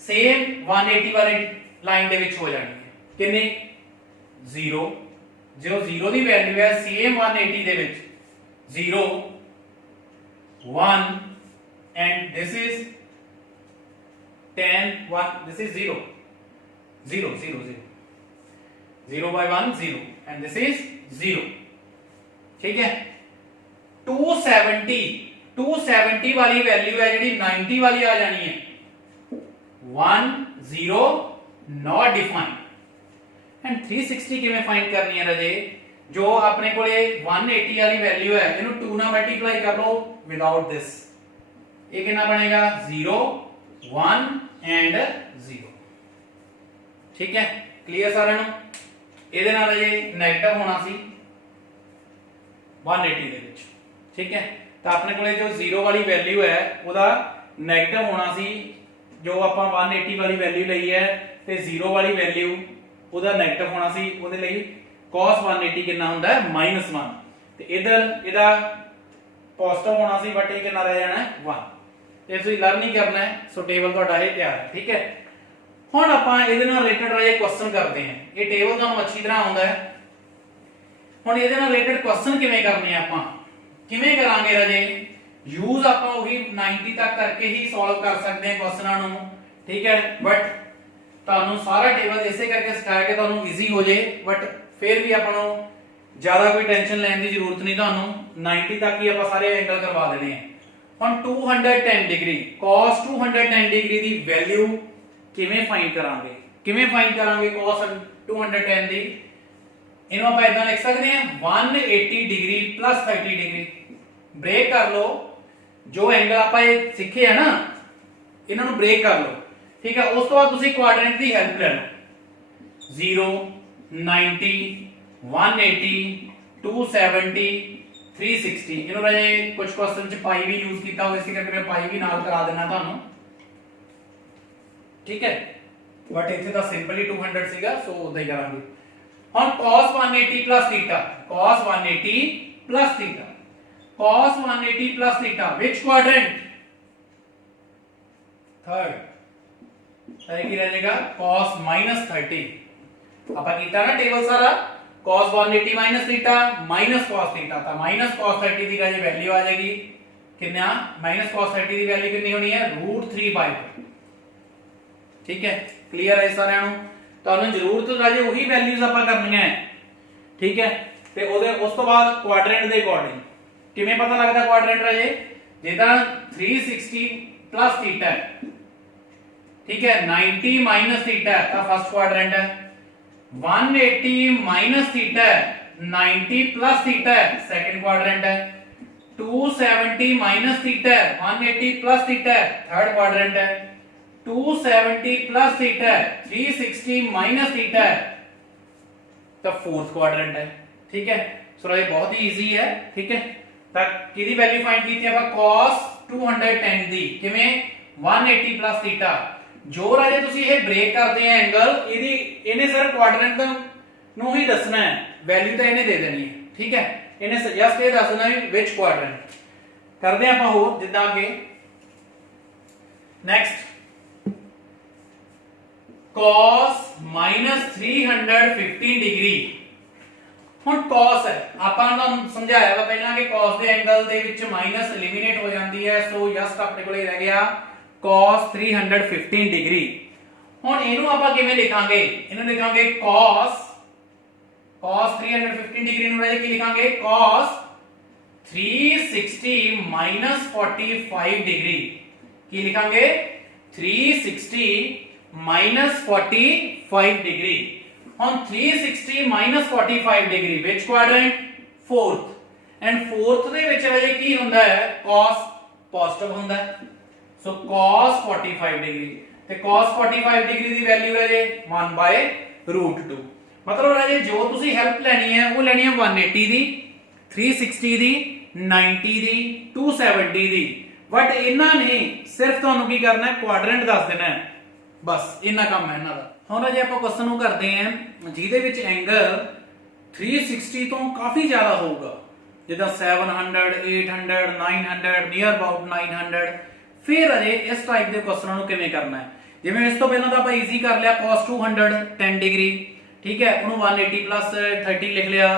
सेम 180 वाली लाइन दे विच हो जानी है। कितनी 0 जो 0 की वैल्यू है same 180 they which 0 1 and this is 10 1 this is 0 0 0 0 0 by 1 0 and this is 0 ठीक है। 270 वाली वैल्यू है जी 90 वाली आ जानी है 1 0 नॉट डिफाइंड एंड 360 किवें फाइंड करनी है राजे जो अपने को 180 वाली वैल्यू है इन्हों 2 ना मल्टीप्लाई कर लो विदाउट दिस ये कितना बनेगा 0 1 एंड 0 ठीक है। क्लियर सारे ਇਹਦੇ ਨਾਲ ਇਹ ਨੈਗੇਟਿਵ ਹੋਣਾ ਸੀ 180 ਦੇ ਵਿੱਚ ਠੀਕ ਹੈ। ਤਾਂ ਆਪਣੇ ਕੋਲੇ ਜੋ 0 ਵਾਲੀ ਵੈਲਿਊ ਹੈ ਉਹਦਾ ਨੈਗੇਟਿਵ ਹੋਣਾ ਸੀ ਜੋ ਆਪਾਂ 180 ਵਾਲੀ ਵੈਲਿਊ ਲਈ ਹੈ ਤੇ 0 ਵਾਲੀ ਵੈਲਿਊ ਉਹਦਾ ਨੈਗੇਟਿਵ ਹੋਣਾ ਸੀ ਉਹਦੇ ਲਈ cos 180 ਕਿੰਨਾ ਹੁੰਦਾ ਹੈ -1 ਤੇ ਇਧਰ ਇਹਦਾ ਪੋਜ਼ਿਟਿਵ ਹੋਣਾ ਸੀ ਬਟ ਇਹ ਕਿੰਨਾ ਰਹਿ ਜਾਣਾ ਹੈ 1 ਤੇ ਤੁਸੀਂ ਲਰਨ ਹੀ ਕਰਨਾ ਹੈ। ਸੋ ਟੇਬਲ ਤੁਹਾਡਾ ਇਹ ਤਿਆਰ ਹੈ ਠੀਕ ਹੈ। ਹੁਣ ਆਪਾਂ ਇਹਦੇ ਨਾਲ ਰਿਲੇਟਡ ਰਾਜੇ ਕੁਐਸਚਨ ਕਰਦੇ ਹਾਂ। ਇਹ ਟੇਬਲ ਤੁਹਾਨੂੰ ਅੱਛੀ ਤਰ੍ਹਾਂ ਆਉਂਦਾ ਹੈ। ਹੁਣ ਇਹਦੇ ਨਾਲ ਰਿਲੇਟਡ ਕੁਐਸਚਨ ਕਿਵੇਂ ਕਰਨੇ ਆ ਆਪਾਂ ਕਿਵੇਂ ਕਰਾਂਗੇ ਰਾਜੇ ਯੂਜ਼ ਆਪਾਂ ਉਹੀ 90 ਤੱਕ ਕਰਕੇ ਹੀ ਸੋਲਵ ਕਰ ਸਕਦੇ ਹਾਂ ਕੁਐਸਚਨਾਂ ਨੂੰ ਠੀਕ ਹੈ। ਬਟ ਤੁਹਾਨੂੰ ਸਾਰਾ ਟੇਬਲ ਇਸੇ ਕਰਕੇ ਸਿਖਾਇਆ ਕਿ ਤੁਹਾਨੂੰ ਈਜ਼ੀ ਹੋ ਜੇ ਬਟ ਫਿਰ ਵੀ ਆਪਾਂ ਨੂੰ ਜ਼ਿਆਦਾ ਕੋਈ ਟੈਨਸ਼ਨ ਲੈਣ ਦੀ ਜ਼ਰੂਰਤ ਨਹੀਂ। ਤੁਹਾਨੂੰ 90 ਤੱਕ ਹੀ ਆਪਾਂ ਸਾਰੇ ਐਂਗਲ ਕਰਵਾ ਦੇਣੇ ਆ। ਹੁਣ 210 ਡਿਗਰੀ cos 210 ਡਿਗਰੀ ਦੀ ਵੈਲਿਊ ਕਿਵੇਂ ਫਾਈਂਡ ਕਰਾਂਗੇ cos 210 ਦੀ ਇਹਨੂੰ ਆਪਾਂ ਇਦਾਂ ਲਿਖ ਸਕਦੇ ਹਾਂ 180 ਡਿਗਰੀ 30 ਡਿਗਰੀ ਬ੍ਰੇਕ ਕਰ ਲਓ ਜੋ ਐਂਗਲ ਆਪਾਂ ਇਹ ਸਿੱਖੇ ਆ ਨਾ ਇਹਨਾਂ ਨੂੰ ਬ੍ਰੇਕ ਕਰ ਲਓ ਠੀਕ ਹੈ। ਉਸ ਤੋਂ ਬਾਅਦ ਤੁਸੀਂ ਕੁਆਡਰੈਂਟ ਦੀ ਹੈਲਪ ਲੈ ਲਓ 0 90 180 270 360 ਇਹਨੂੰ ਰਾਜੇ ਕੁਝ ਕੁਐਸਚਨ ਚ ਪਾਈ ਵੀ ਯੂਜ਼ ਕੀਤਾ ਹੋਇਆ ਸੀ ਕਰਕੇ ਮੈਂ ਪਾਈ ਵੀ ਨਾਲ ਕਰਾ ਦੇਣਾ ਤੁਹਾਨੂੰ ਠੀਕ ਹੈ। ਬਟ ਇੱਥੇ ਤਾਂ ਸਿੰਪਲੀ 200 ਸੀਗਾ ਸੋ ਉਦਾਂ ਹੀ ਕਰਾਂਗੇ। ਹੁਣ cos 180 θ cos 180 θ cos 180 θ which quadrant third ਸही ਕੀ ਰਹਿ ਜਾਏਗਾ cos -30 ਆਪਾਂ ਕੀਤਾ ਨਾ ਟੇਬਲ ਸਾਰਾ cos 180 - θ cos θ ਤਾਂ cos 30 ਦੀ ਰਾਜੇ ਵੈਲਿਊ ਆ ਜਾਏਗੀ ਕਿੰਨਾ cos 30 ਦੀ ਵੈਲਿਊ ਕਿੰਨੀ ਹੋਣੀ ਹੈ √3/2 ਠੀਕ ਹੈ। ਕਲੀਅਰ ਹੈ ਸਾਰਿਆਂ ਨੂੰ ਤੁਹਾਨੂੰ ਜ਼ਰੂਰਤ ਰਾਜੇ ਉਹੀ ਵੈਲਿਊਜ਼ ਆਪਾਂ ਕਰਨੀਆਂ ਹੈ ਠੀਕ ਹੈ। ਤੇ ਉਹਦੇ ਉਸ ਤੋਂ ਬਾਅਦ ਕੁਆਡਰੈਂਟ ਦੇ ਅਕੋਰਡਿੰਗ ਕਿਵੇਂ ਪਤਾ ਲੱਗਦਾ ਕੁਆਡਰੈਂਟ ਰਾਜੇ ਜਿੱਦਾਂ 360 θ ਹੈ ਠੀਕ ਹੈ 90 θ ਤਾਂ ਫਸਟ ਕੁਆਡਰੈਂਟ ਹੈ 180 θ ਹੈ 90 θ ਹੈ सेकंड क्वाड्रेंट है 270 θ है 180 θ है थर्ड क्वाड्रेंट है 270 θ है 360 θ है तो फोर्थ क्वाड्रेंट है ठीक है। सो ये बहुत ही इजी है ठीक है। ਤਾਂ ਕਿਹਦੀ ਵੈਲਿਊ ਫਾਈਂਡ ਕੀਤੀ ਆਪਾਂ cos 210 ਦੀ ਕਿਵੇਂ 180 θ ਜੋ ਰਾਜੇ ਤੁਸੀਂ ਇਹ ਬ੍ਰੇਕ ਕਰਦੇ ਆ ਐਂਗਲ ਇਹਨੇ ਸਰ ਕੁਆਡਰੈਂਟ ਨੂੰ ਹੀ ਦੱਸਣਾ ਹੈ ਵੈਲਿਊ ਤਾਂ ਇਹਨੇ ਦੇ ਦੇਣੀ ਹੈ ਠੀਕ ਹੈ। ਇਹਨੇ ਜਸਟ ਇਹ ਦੱਸਣਾ ਹੈ ਵਿਚ ਕੁਆਡਰੈਂਟ ਕਰਦੇ ਆਪਾਂ ਹੋਰ ਜਿੱਦਾਂ ਅੱਗੇ ਨੈਕਸਟ cos -315 ਡਿਗਰੀ ਹੁਣ cos ਹੈ ਆਪਾਂ ਤੁਹਾਨੂੰ ਸਮਝਾਇਆ ਵਾ ਪਹਿਲਾਂ ਕਿ cos ਦੇ ਐਂਗਲ ਦੇ ਵਿੱਚ ਮਾਈਨਸ ਐਲੀਮੀਨੇਟ ਹੋ ਜਾਂਦੀ ਹੈ ਸੋ ਜਸਟ ਆਪਣੇ ਕੋਲੇ ਰਹਿ ਗਿਆ cos 315 ਡਿਗਰੀ। ਹੁਣ ਇਹਨੂੰ ਆਪਾਂ ਕਿਵੇਂ ਲਿਖਾਂਗੇ ਇਹਨੂੰ ਲਿਖਾਂਗੇ cos 315 ਡਿਗਰੀ ਨੂੰ ਰਾਜੇ ਕੀ ਲਿਖਾਂਗੇ cos 360 -45 ਡਿਗਰੀ ਕੀ ਲਿਖਾਂਗੇ 360 -45 ਡਿਗਰੀ। ਹੁਣ 360 -45 degree which quadrant fourth and fourth ਦੇ ਵਿੱਚ ਰਾਜੇ ਕੀ ਹੁੰਦਾ ਹੈ cos ਪੋਜ਼ਿਟਿਵ ਹੁੰਦਾ ਹੈ ਸੋ cos 45 ਡਿਗਰੀ ਤੇ cos 45 ਡਿਗਰੀ ਦੀ ਵੈਲਿਊ ਰਾਜੇ 1/√2 ਮਤਲਬ ਰਾਜੇ ਜੋ ਤੁਸੀਂ ਹੈਲਪ ਲੈਣੀ ਹੈ ਉਹ ਲੈਣੀ ਹੈ 180 ਦੀ 360 ਦੀ 90 ਦੀ 270 ਦੀ ਬਟ ਇਹਨਾਂ ਨੇ ਸਿਰਫ ਤੁਹਾਨੂੰ ਕੀ ਕਰਨਾ ਹੈ ਕੁਆਡਰੈਂਟ ਦੱਸ ਦੇਣਾ ਹੈ ਬਸ ਇੰਨਾ ਕੰਮ ਹੈ ਇਹਨਾਂ ਦਾ। ਹੁਣ ਜੇ ਆਪਾਂ ਕੁਐਸਚਨ ਨੂੰ ਕਰਦੇ ਹਾਂ ਜਿਹਦੇ ਵਿੱਚ ਐਂਗਲ 360 ਤੋਂ ਕਾਫੀ ਜ਼ਿਆਦਾ ਹੋਊਗਾ ਜਿੱਦਾਂ 700 800 900 ਨੀਅਰ ਅਬਾਊਟ 900 ਫਿਰ ਅਜੇ ਇਸ ਟਾਈਪ ਦੇ ਕੁਐਸਚਨਾਂ ਨੂੰ ਕਿਵੇਂ ਕਰਨਾ ਹੈ ਜਿਵੇਂ ਇਸ ਤੋਂ ਪਹਿਲਾਂ ਤਾਂ ਆਪਾਂ ਈਜ਼ੀ ਕਰ ਲਿਆ cos 200 10 ਡਿਗਰੀ, ਠੀਕ ਹੈ, ਉਹਨੂੰ 180 plus 30 ਲਿਖ ਲਿਆ,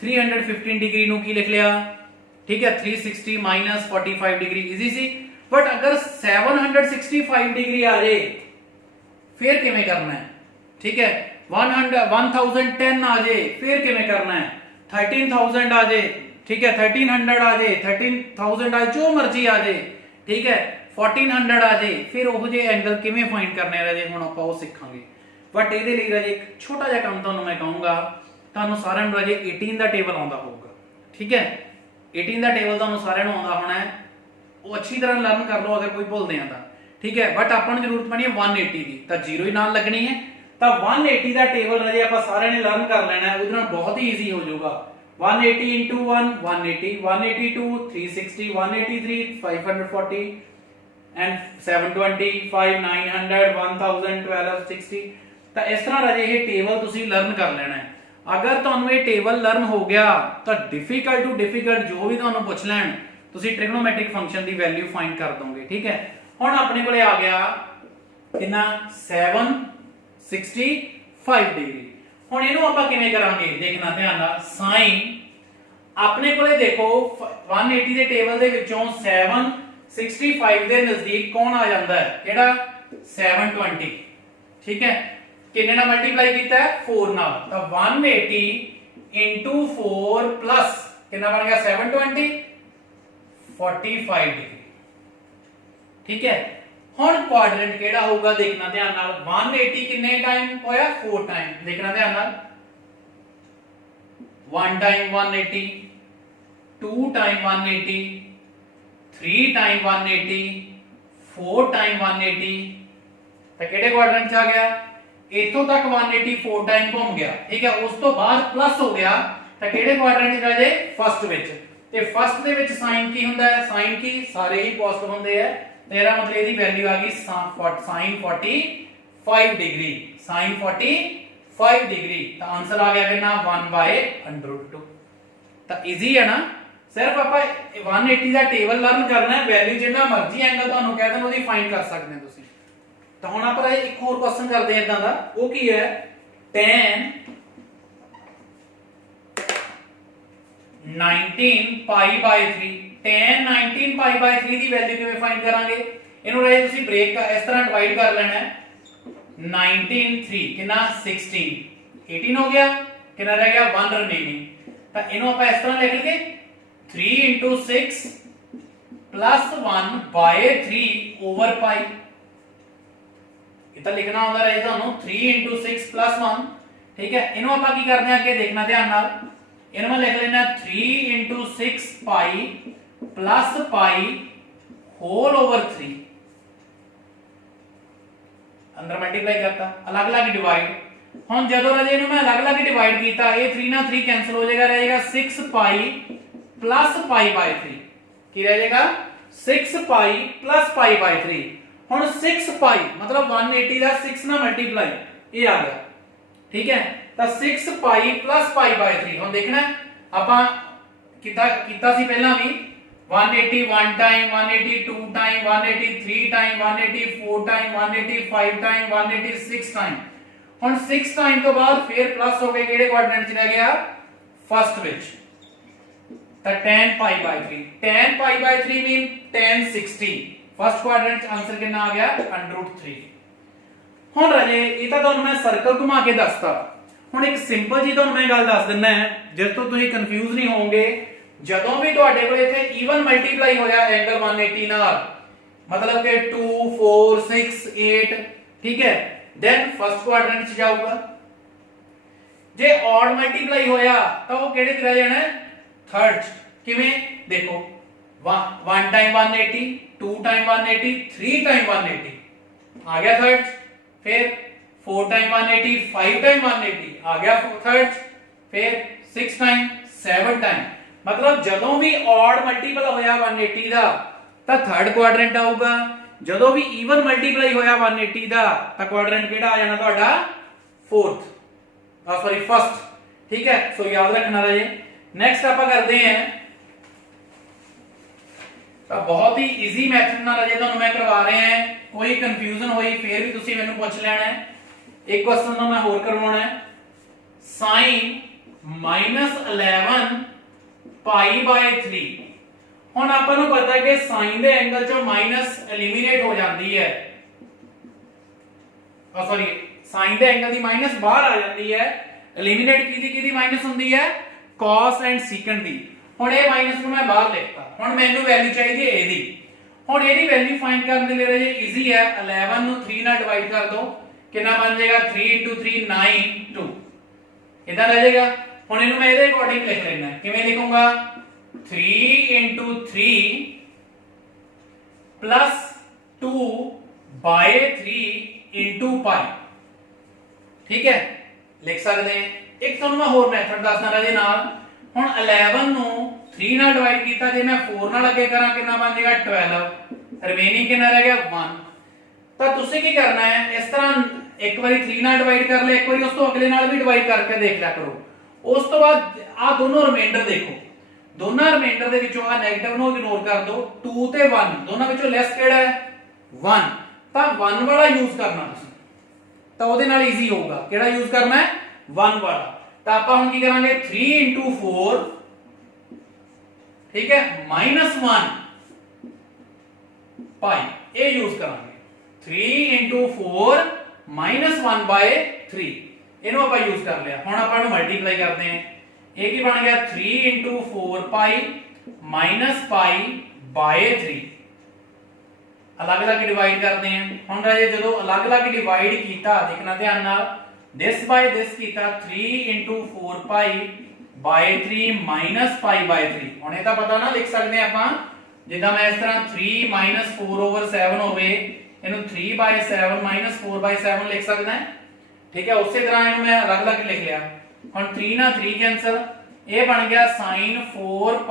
315 ਡਿਗਰੀ ਨੂੰ ਕੀ ਲਿਖ ਲਿਆ, ਠੀਕ ਹੈ, 360 minus 45 degree, easy C. But ਅਗਰ 765 ਡਿਗਰੀ ਆ ਜੇ ਫਿਰ ਕਿਵੇਂ ਕਰਨਾ ਹੈ, ਠੀਕ ਹੈ, 1010 आ जाए फिर किਵੇਂ करना है, 13000 आ जाए, ठीक है, 1300 आ जाए, 13000 आ जो मर्जी आ जाए, ठीक है, 1400 आ जाए, फिर ਉਹ ਜੇ ਐਂਗਲ ਕਿਵੇਂ ਫਾਈਂਡ ਕਰਨੇ ਰਾਜੇ ਹੁਣ ਆਪਾਂ ਉਹ ਸਿੱਖਾਂਗੇ। ਬਟ ਇਹਦੇ ਲਈ ਰਾਜੇ ਇੱਕ ਛੋਟਾ ਜਿਹਾ ਕੰਮ ਤੁਹਾਨੂੰ ਮੈਂ ਕਹੂੰਗਾ, ਤੁਹਾਨੂੰ ਸਾਰਿਆਂ ਨੂੰ ਰਾਜੇ 18 ਦਾ ਟੇਬਲ ਆਉਂਦਾ ਹੋਊਗਾ, ਠੀਕ ਹੈ, 18 ਦਾ ਟੇਬਲ ਤੁਹਾਨੂੰ ਸਾਰਿਆਂ ਨੂੰ ਆਉਂਦਾ ਹੋਣਾ ਹੈ, ਉਹ ਅੱਛੀ ਤਰ੍ਹਾਂ ਲਰਨ ਕਰ ਲਓ ਅਗਰ ਕੋਈ ਭੁੱਲਦੇ ਆ ਤਾਂ, ਠੀਕ ਹੈ। ਬਟ ਆਪਾਂ ਨੂੰ ਜ਼ਰੂਰਤ ਪੈਣੀ ਹੈ 180 ਦੀ, ਤਾਂ 0 ਹੀ ਨਾਲ ਲੱਗਣੀ ਹੈ, ਤਾਂ 180 ਦਾ ਟੇਬਲ ਰਾਜੇ ਆਪਾਂ ਸਾਰਿਆਂ ਨੇ ਲਰਨ ਕਰ ਲੈਣਾ ਹੈ, ਉਹਦੇ ਨਾਲ ਬਹੁਤ ਹੀ ਈਜ਼ੀ ਹੋ ਜਾਊਗਾ। 180 into 1 180, 182 360, 183 540 and 725 900 1000 1260। ਤਾਂ ਇਸ ਤਰ੍ਹਾਂ ਰਾਜੇ ਇਹ ਟੇਬਲ ਤੁਸੀਂ ਲਰਨ ਕਰ ਲੈਣਾ ਹੈ। ਅਗਰ ਤੁਹਾਨੂੰ ਇਹ ਟੇਬਲ ਲਰਨ ਹੋ ਗਿਆ ਤਾਂ ਡਿਫਿਕਲਟ ਟੂ ਡਿਫਿਕਲਟ ਜੋ ਵੀ ਤੁਹਾਨੂੰ ਪੁੱਛ ਲੈਣ ਤੁਸੀਂ ਟ੍ਰਿਗਨੋਮੈਟ੍ਰਿਕ ਫੰਕਸ਼ਨ ਦੀ ਵੈਲਿਊ ਫਾਈਂਡ ਕਰ ਦੋਗੇ, ਠੀਕ ਹੈ। ਹੁਣ ਆਪਣੇ ਕੋਲੇ ਆ ਗਿਆ ਕਿੰਨਾ 765 ਡਿਗਰੀ। ਹੁਣ ਇਹਨੂੰ ਆਪਾਂ ਕਿਵੇਂ ਕਰਾਂਗੇ ਦੇਖਣਾ ਧਿਆਨ ਨਾਲ, ਸਾਈਨ ਆਪਣੇ ਕੋਲੇ ਦੇਖੋ 180 ਦੇ ਟੇਬਲ ਦੇ ਵਿੱਚੋਂ 765 ਦੇ ਨਜ਼ਦੀਕ ਕੌਣ ਆ ਜਾਂਦਾ ਹੈ, ਕਿਹੜਾ 720, ਠੀਕ ਹੈ, ਕਿੰਨੇ ਨਾਲ ਮਲਟੀਪਲਾਈ ਕੀਤਾ ਹੈ 4 ਨਾਲ, ਤਾਂ 180 into 4 plus ਕਿੰਨਾ ਬਣ ਗਿਆ 720 45 ਡਿਗਰੀ, ਠੀਕ ਹੈ। ਹੁਣ ਕੁਆਡਰੈਂਟ ਕਿਹੜਾ ਹੋਊਗਾ ਦੇਖਣਾ ਧਿਆਨ ਨਾਲ, 180 ਕਿੰਨੇ ਟਾਈਮ ਹੋਇਆ 4 ਟਾਈਮ, ਦੇਖਣਾ ਧਿਆਨ ਨਾਲ, 1 ਟਾਈਮ 180, 2 ਟਾਈਮ 180, 3 ਟਾਈਮ 180, 4 ਟਾਈਮ 180, ਤਾਂ ਕਿਹੜੇ ਕੁਆਡਰੈਂਟ ਚ ਆ ਗਿਆ, ਇੱਥੋਂ ਤੱਕ 180 4 ਟਾਈਮ ਘੁੰਮ ਗਿਆ, ਠੀਕ ਹੈ, ਉਸ ਤੋਂ ਬਾਅਦ ਪਲੱਸ ਹੋ ਗਿਆ, ਤਾਂ ਕਿਹੜੇ ਕੁਆਡਰੈਂਟ ਚ ਆ ਜੇ ਫਸਟ ਵਿੱਚ, ਤੇ ਫਸਟ ਦੇ ਵਿੱਚ ਸਾਈਨ ਕੀ ਹੁੰਦਾ ਹੈ, ਸਾਈਨ ਕੀ ਸਾਰੇ ਹੀ ਪੋਜ਼ਿਟਿਵ ਹੁੰਦੇ ਆ, तेरा मतलब ਇਹਦੀ ਵੈਲਿਊ ਆ ਗਈ sin 45 ਡਿਗਰੀ, sin 45 ਡਿਗਰੀ, ਤਾਂ ਆਨਸਰ ਆ ਗਿਆ ਕਿੰਨਾ 1/√2। ਤਾਂ ਈਜ਼ੀ ਹੈ ਨਾ, ਸਿਰਫ ਆਪਾਂ 180 ਦਾ ਟੇਬਲ ਲਰਨ ਕਰਨਾ ਹੈ, ਵੈਲਿਊ ਜਿੰਨਾ ਮਰਜ਼ੀ ਐਂਗਲ ਤੁਹਾਨੂੰ ਕਹਿ ਦੇਣ ਉਹਦੀ ਫਾਈਂਡ ਕਰ ਸਕਦੇ ਹੋ ਤੁਸੀਂ। ਤਾਂ ਹੁਣ ਆਪਾਂ ਇੱਕ ਹੋਰ ਕੁਐਸਚਨ ਕਰਦੇ ਹਾਂ ਇਦਾਂ ਦਾ, ਉਹ ਕੀ ਹੈ, tan 19 π/3, tan 19 π/3 ਦੀ ਵੈਲਿਊ ਕਿਵੇਂ ਫਾਈਂਡ ਕਰਾਂਗੇ, ਇਹਨੂੰ ਰਾਜੇ ਤੁਸੀਂ ਬ੍ਰੇਕ ਇਸ ਤਰ੍ਹਾਂ ਡਿਵਾਈਡ ਕਰ ਲੈਣਾ ਹੈ, 19 3 ਕਿੰਨਾ 16 18 ਹੋ ਗਿਆ, ਕਿੰਨਾ ਰਹਿ ਗਿਆ 1 ਰਿਮੇਨਿੰਗ, ਤਾਂ ਇਹਨੂੰ ਆਪਾਂ ਇਸ ਤਰ੍ਹਾਂ ਲਿਖ ਲਈਏ 3 into 6 plus 1/3 over pi, ਇਹ ਤਾਂ ਲਿਖਣਾ ਹੁੰਦਾ ਰਾਜੇ ਤੁਹਾਨੂੰ 3 into 6 plus 1, ਠੀਕ ਹੈ। ਇਹਨੂੰ ਆਪਾਂ ਕੀ ਕਰਦੇ ਹਾਂ ਅੱਗੇ ਦੇਖਣਾ ਧਿਆਨ ਨਾਲ, ਇਹਨੂੰ ਮੈਂ ਲਿਖ ਲੈਣਾ 3 into 6 pi plus pi whole over 3, ਅੰਦਰ ਮਲਟੀਪਲਾਈ ਕਰਤਾ, ਅਲੱਗ-ਅਲੱਗ ਡਿਵਾਈਡ। ਹੁਣ ਜਦੋਂ ਰਾਜੇ ਇਹਨੂੰ ਮੈਂ ਅਲੱਗ-ਅਲੱਗ ਡਿਵਾਈਡ ਕੀਤਾ, ਇਹ 3 ਨਾਲ 3 ਕੈਨਸਲ ਹੋ ਜਾਏਗਾ, ਰਹੇਗਾ 6 pi plus pi/3, ਕੀ ਰਹਿ ਜਾਏਗਾ 6 pi plus pi/3। ਹੁਣ 6 pi ਮਤਲਬ 180 ਦਾ 6 ਨਾਲ ਮਲਟੀਪਲਾਈ, ਇਹ ਆ ਗਿਆ, ਠੀਕ ਹੈ, ਤਾਂ 6 pi plus pi/3। ਹੁਣ ਦੇਖਣਾ ਆਪਾਂ ਕੀਤਾ ਸੀ ਪਹਿਲਾਂ ਵੀ 180 1 time, 180 2 time, 180 3 time, 180 4 time, 180 5 time, 180 6 time. ਹੁਣ 6 ਟਾਈਮ ਤੋਂ ਬਾਅਦ ਫਿਰ ਪਲੱਸ ਹੋ ਕੇ ਕਿਹੜੇ ਕੁਆਡਰੈਂਟ ਚ ਰਹਿ ਗਿਆ ਫਸਟ ਵਿੱਚ, ਤਾਂ tan π/3, tan π/3 ਮੀਨ tan 60, ਫਸਟ ਕੁਆਡਰੈਂਟ ਚ ਆਨਸਰ ਕਿੰਨਾ ਆ ਗਿਆ √3। ਹੁਣ ਰਾਜੇ ਇਹ ਤਾਂ ਤੁਹਾਨੂੰ ਮੈਂ ਸਰਕਲ ਘੁਮਾ ਕੇ ਦੱਸਤਾ, ਹੁਣ ਇੱਕ ਸਿੰਪਲ ਜੀ ਤੁਹਾਨੂੰ ਮੈਂ ਗੱਲ ਦੱਸ ਦਿੰਦਾ ਹੈ ਜਿਸ ਤੋਂ ਤੁਸੀਂ ਕਨਫਿਊਜ਼ ਨਹੀਂ ਹੋਵੋਗੇ। ਜਦੋਂ ਵੀ ਤੁਹਾਡੇ ਕੋਲ ਇੱਥੇ ਈਵਨ ਮਲਟੀਪਲਾਈ ਹੋਇਆ ਐਂਗਲ 180 ਨਾਲ, ਮਤਲਬ ਕਿ 2 4 6 8, ਠੀਕ ਹੈ, ਦੈਨ ਫਸਟ ਕੁਆਡਰੈਂਟ ਚ ਜਾਊਗਾ। ਜੇ ਔਡ ਮਲਟੀਪਲਾਈ ਹੋਇਆ ਤਾਂ ਉਹ ਕਿਹੜੇ ਚ ਰਹਿ ਜਾਣਾ, ਥਰਡ ਚ। ਕਿਵੇਂ ਦੇਖੋ 1 ਟਾਈਮ 180, 2 ਟਾਈਮ 180, 3 ਟਾਈਮ 180 ਆ ਗਿਆ ਥਰਡ ਚ, फिर 4 टाइम 180, 5 टाइम 180 आ गया थर्ड, फिर 6 टाइम 7 टाइम, मतलब ਜਦੋਂ ਵੀ ਔਡ ਮਲਟੀਪਲ ਹੋਇਆ 180 ਦਾ ਤਾਂ ਥਰਡ ਕੁਆਡਰੈਂਟ ਆਊਗਾ, ਜਦੋਂ ਵੀ ਈਵਨ ਮਲਟੀਪਲਾਈ ਹੋਇਆ 180 ਦਾ ਤਾਂ ਕੁਆਡਰੈਂਟ ਕਿਹੜਾ ਆ ਜਾਣਾ ਤੁਹਾਡਾ ਫਸਟ, ठीक है। सो याद रखना रहे। नेक्स्ट आप करते हैं तो बहुत ही इजी मेथड ना रहे तो मैं करवा रहे हैं कोई कंफ्यूजन हुई फिर भी तुसी मैनू पूछ लेना है। एक क्वेश्चन ना मैं होर करवाना है, sin -11 पाई बाय 3। हुण आपां नूं पता है कि sin दे एंगल चों माइनस एलिमिनेट हो जाती है, सॉरी sin दे एंगल दी माइनस बाहर आ जाती है, एलिमिनेट की माइनस हुंदी है cos एंड secant दी। हुण ये माइनस नूं मैं बाहर लिखता, हुण मैनूं वैल्यू चाहिए एदी। हुण एदी वैल्यू फाइंड करने के लिए इजी है, 11 नूं 3 नाल डिवाइड कर दो, कितना बन जाएगा 3 * 3 9 2 इधर रह जाएगा। हुण इहनूं मैं इहदे अकॉर्डिंग लिख लेना है, किवें लिखूंगा 3 * 3 प्लस 2/3 * पाई। ठीक है, लिख सकते हैं। एक तुहानूं मैं होर मैथड दसना राजे नाल। हुण 11 नूं 3 नाल डिवाइड कीता, जे मैं 4 नाल अगे करा कितना बन जाएगा 12, रिमेनिंग कितना रह गया 1। तो तुसीं की करना है, इस तरह एक बारी 3 नाल डिवाइड कर ले, एक बारी उस तो अगले नाल भी डिवाइड करके देख लिया करो। उस तो बाद आ दोनों रिमाइंडर देखो, दोनों रिमाइंडर दे विचों आ नेगेटिव नु इग्नोर कर दो, 2 ते 1 दोनों विचों लेस किहड़ा है 1, तो 1 वाला यूज करना तुसीं, तो ਉਹਦੇ ਨਾਲ ਈਜ਼ੀ ਹੋਊਗਾ। ਕਿਹੜਾ ਯੂਜ਼ ਕਰਨਾ ਹੈ 1 ਵਾਲਾ। ਤਾਂ ਆਪਾਂ ਹੁਣ ਕੀ ਕਰਾਂਗੇ 3 * 4 ठीक है -1 पाई, ये यूज करांगे 3 * 4 -1/3 ਇਹਨੂੰ ਆਪਾਂ यूज कर लिया। ਹੁਣ ਆਪਾਂ ਨੂੰ ਮਲਟੀਪਲਾਈ ਕਰਦੇ हैं, ਇਹ ਕੀ ਬਣ ਗਿਆ 3 * 4 पाई -π/3। अलग-अलग डिवाइड करते हैं। ਹੁਣ ਰਾਜੇ ਜਦੋਂ अलग-अलग डिवाइड ਕੀਤਾ, ਦੇਖਣਾ ਧਿਆਨ ਨਾਲ, this by this ਕੀਤਾ 3 * 4 π/3 -π/3। ਹੁਣ ਇਹ ਤਾਂ ਪਤਾ ਨਾ ਲਿਖ ਸਕਦੇ ਆਪਾਂ, ਜਿੱਦਾਂ ਮੈਂ ਇਸ ਤਰ੍ਹਾਂ 3 - 4/7 ਹੋਵੇ, ਇਹਨੂੰ 3/7 - 4/7 ਲਿਖ ਸਕਦਾ ਹੈ। ठीक है, ਉਸੇ ਤਰ੍ਹਾਂ ਇਹਨੂੰ ਮੈਂ अलग-अलग लिख लिया। ਹੁਣ 3 ਨਾਲ 3 कैंसिल, ਇਹ ਬਣ ਗਿਆ sin 4π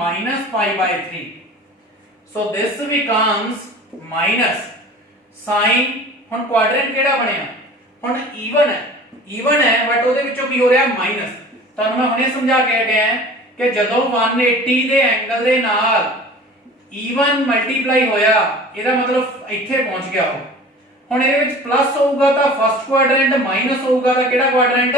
-π/3। so this becomes minus sin, ਹੁਣ ਕੁਆਡਰੈਂਟ ਕਿਹੜਾ ਬਣਿਆ, ਹੁਣ ਈਵਨ ਹੈ ਬਟ ਉਹਦੇ ਵਿੱਚੋਂ ਕੀ ਹੋ ਰਿਹਾ ਮਾਈਨਸ। ਤੁਹਾਨੂੰ ਮੈਂ ਹੁਣੇ ਸਮਝਾ ਕੇ ਹਟਿਆ ਕਿ ਜਦੋਂ 180 ਦੇ ਐਂਗਲ ਦੇ ਨਾਲ ਈਵਨ ਮਲਟੀਪਲਾਈ ਹੋਇਆ, ਇਹਦਾ ਮਤਲਬ ਇੱਥੇ ਪਹੁੰਚ ਗਿਆ ਉਹ। ਹੁਣ ਇਹਦੇ ਵਿੱਚ ਪਲੱਸ ਹੋਊਗਾ ਤਾਂ ਫਸਟ ਕੁਆਡਰੈਂਟ, ਮਾਈਨਸ ਹੋਊਗਾ ਤਾਂ ਕਿਹੜਾ ਕੁਆਡਰੈਂਟ